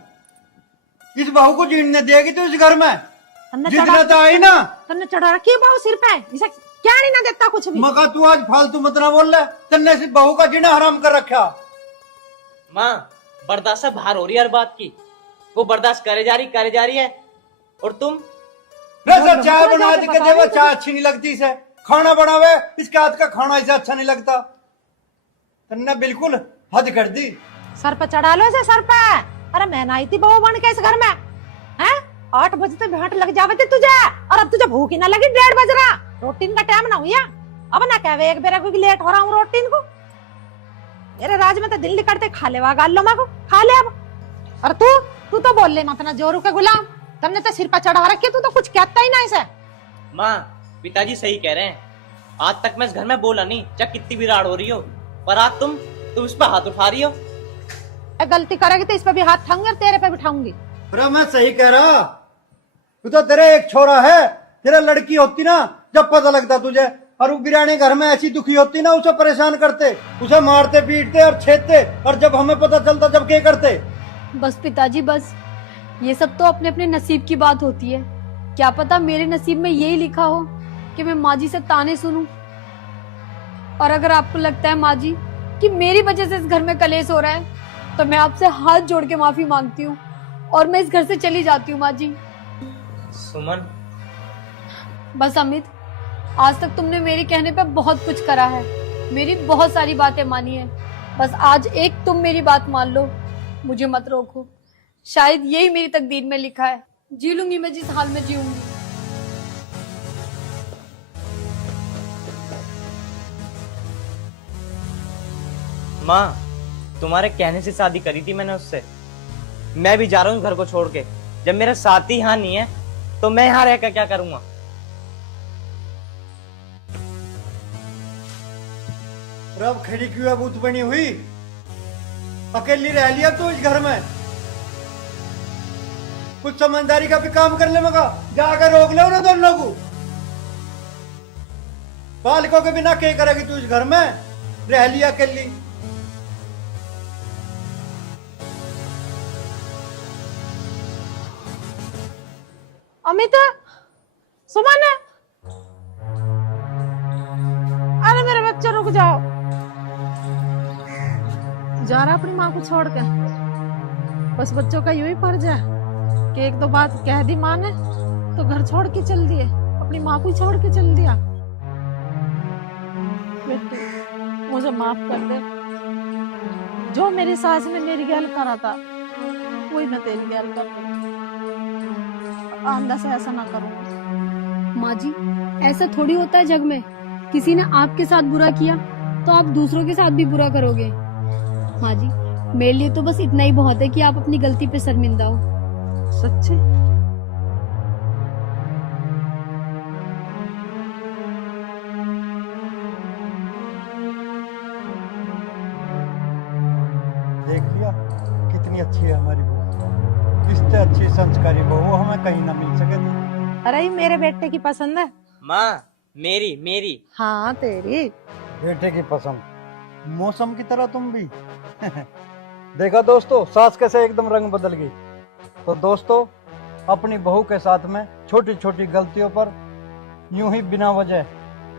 इस बहू को जीने देगी तो इस घर में तन्ने जितना तो आई ना। तन्ने चढ़ा रखी है बहू सिर पे, इसे क्या नहीं ना देता कुछ भी। मगर तू आज फालतू मत ना बोल रहा, तन्ने इस बहू का जीना हराम कर रखा। माँ बर्दाश्त से बाहर हो रही है हर बात की, वो बर्दाश्त करे जा रही है, और तुम चाय बना के देवे, चाय अच्छी नहीं लगती इसे, खाना बनावे इसके हाथ का खाना इसे अच्छा नहीं लगता। तन्ने बिल्कुल हद कर दी। सर पे चढ़ा लो इसे, सर पे। अरे मैं आई थी बहू बन के इस घर में, हैं? 8 बजे तक भेंट लग जावे थे तुझे, और अब तुझे भूख ही ना लगी, 1:30 बज रहा, रोटी का टाइम ना हुआ। अब ना कहवे एक बेरा क्योंकि लेट हो रहा हूँ रोटी को। मेरे राज में तो दिल निकलते खा ले गाल लो माँ को, खा ले अब। और तू तो बोल ले मत ना जोरू के गुलाम, तुमने तो सिर पर चढ़ा रखे, तू तो कुछ कहता ही ना इसे। माँ पिताजी सही कह रहे हैं, आज तक मैं इस घर में बोला नहीं, चाहे कितनी भी राड़ हो रही हो, पर आज तुम इस पर हाथ उठा रही हो। गलती करेगी तो इस पे भी हाथ उठाऊंगी और तेरे पे बिठाऊंगी। अरे मैं सही कह रहा, तू तो तेरे एक छोरा है, तेरा लड़की होती ना जब पता लगता तुझे, और वो बिरानी घर में ऐसी दुखी होती ना, उसे परेशान करते, उसे मारते पीटते और छेदते, और जब हमें पता चलता जब क्या करते। बस पिताजी बस, ये सब तो अपने अपने नसीब की बात होती है। क्या पता मेरे नसीब में यही लिखा हो कि मैं माँ जी से ताने सुनूं। और अगर आपको लगता है माँ जी कि मेरी वजह से इस घर में कलेश हो रहा है, तो मैं आपसे हाथ जोड़ के माफी मांगती हूँ और मैं इस घर से चली जाती हूँ। माँ जी सुमन, बस अमित, आज तक तुमने मेरे कहने पे बहुत कुछ करा है, मेरी बहुत सारी बातें मानी है, बस आज एक तुम मेरी बात मान लो, मुझे मत रोको। शायद यही मेरी तकदीर में लिखा है, जी लूंगी मैं जिस हाल में जीऊंगी। माँ तुम्हारे कहने से शादी करी थी मैंने उससे, मैं भी जा रहा हूँ घर को छोड़ के। जब मेरा साथी यहाँ नहीं है तो मैं यहाँ रहकर क्या करूंगा। अब खड़ी क्यों बूथ बनी हुई, अकेली रह लिया तू इस घर में, कुछ समझदारी का भी काम कर ले, मगा जाकर रोक ले उन्हें दोनों को। बालकों के बिना क्या करेगी तू इस घर में, रह लिया अकेली। अमित, सुमन, अरे मेरे बच्चे रुक जाओ। जा रहा अपनी माँ को छोड़ के, बस बच्चों का यूं ही फर्ज है कि एक दो बात कह दी माँ ने तो घर छोड़ के चल दिए, अपनी माँ को ही छोड़ के चल दिया। बेटी मुझे माफ कर दे, जो मेरी सास ने मेरी गैल करा था वही मैं तेरी गैल कर दूं, आंदा से ऐसा ना करूं। माँ जी ऐसा थोड़ी होता है जग में, किसी ने आपके साथ बुरा किया तो आप दूसरों के साथ भी बुरा करोगे। माँ जी मेरे लिए तो बस इतना ही बहुत है कि आप अपनी गलती पे शर्मिंदा हो। सच्चे? देख लिया कितनी अच्छी है हमारी बहू, इससे अच्छी संस्कारी बहू हमें कहीं ना मिल सके थी। अरे ये मेरे बेटे की पसंद है। माँ मेरी हाँ तेरी बेटे की पसंद, मौसम की तरह तुम भी। देखा दोस्तों, सास कैसे एकदम रंग बदल गई। तो दोस्तों अपनी बहू के साथ में छोटी छोटी गलतियों पर यूं ही बिना वजह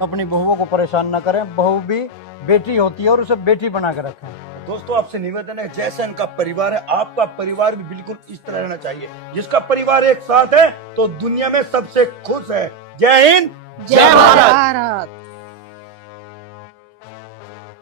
अपनी बहुओं को परेशान न करें। बहू भी बेटी होती है और उसे बेटी बना के रखें। दोस्तों आपसे निवेदन है, जैसे इनका परिवार है आपका परिवार भी बिल्कुल इस तरह रहना चाहिए। जिसका परिवार एक साथ है तो दुनिया में सबसे खुश है। जय हिंद, जय भारत।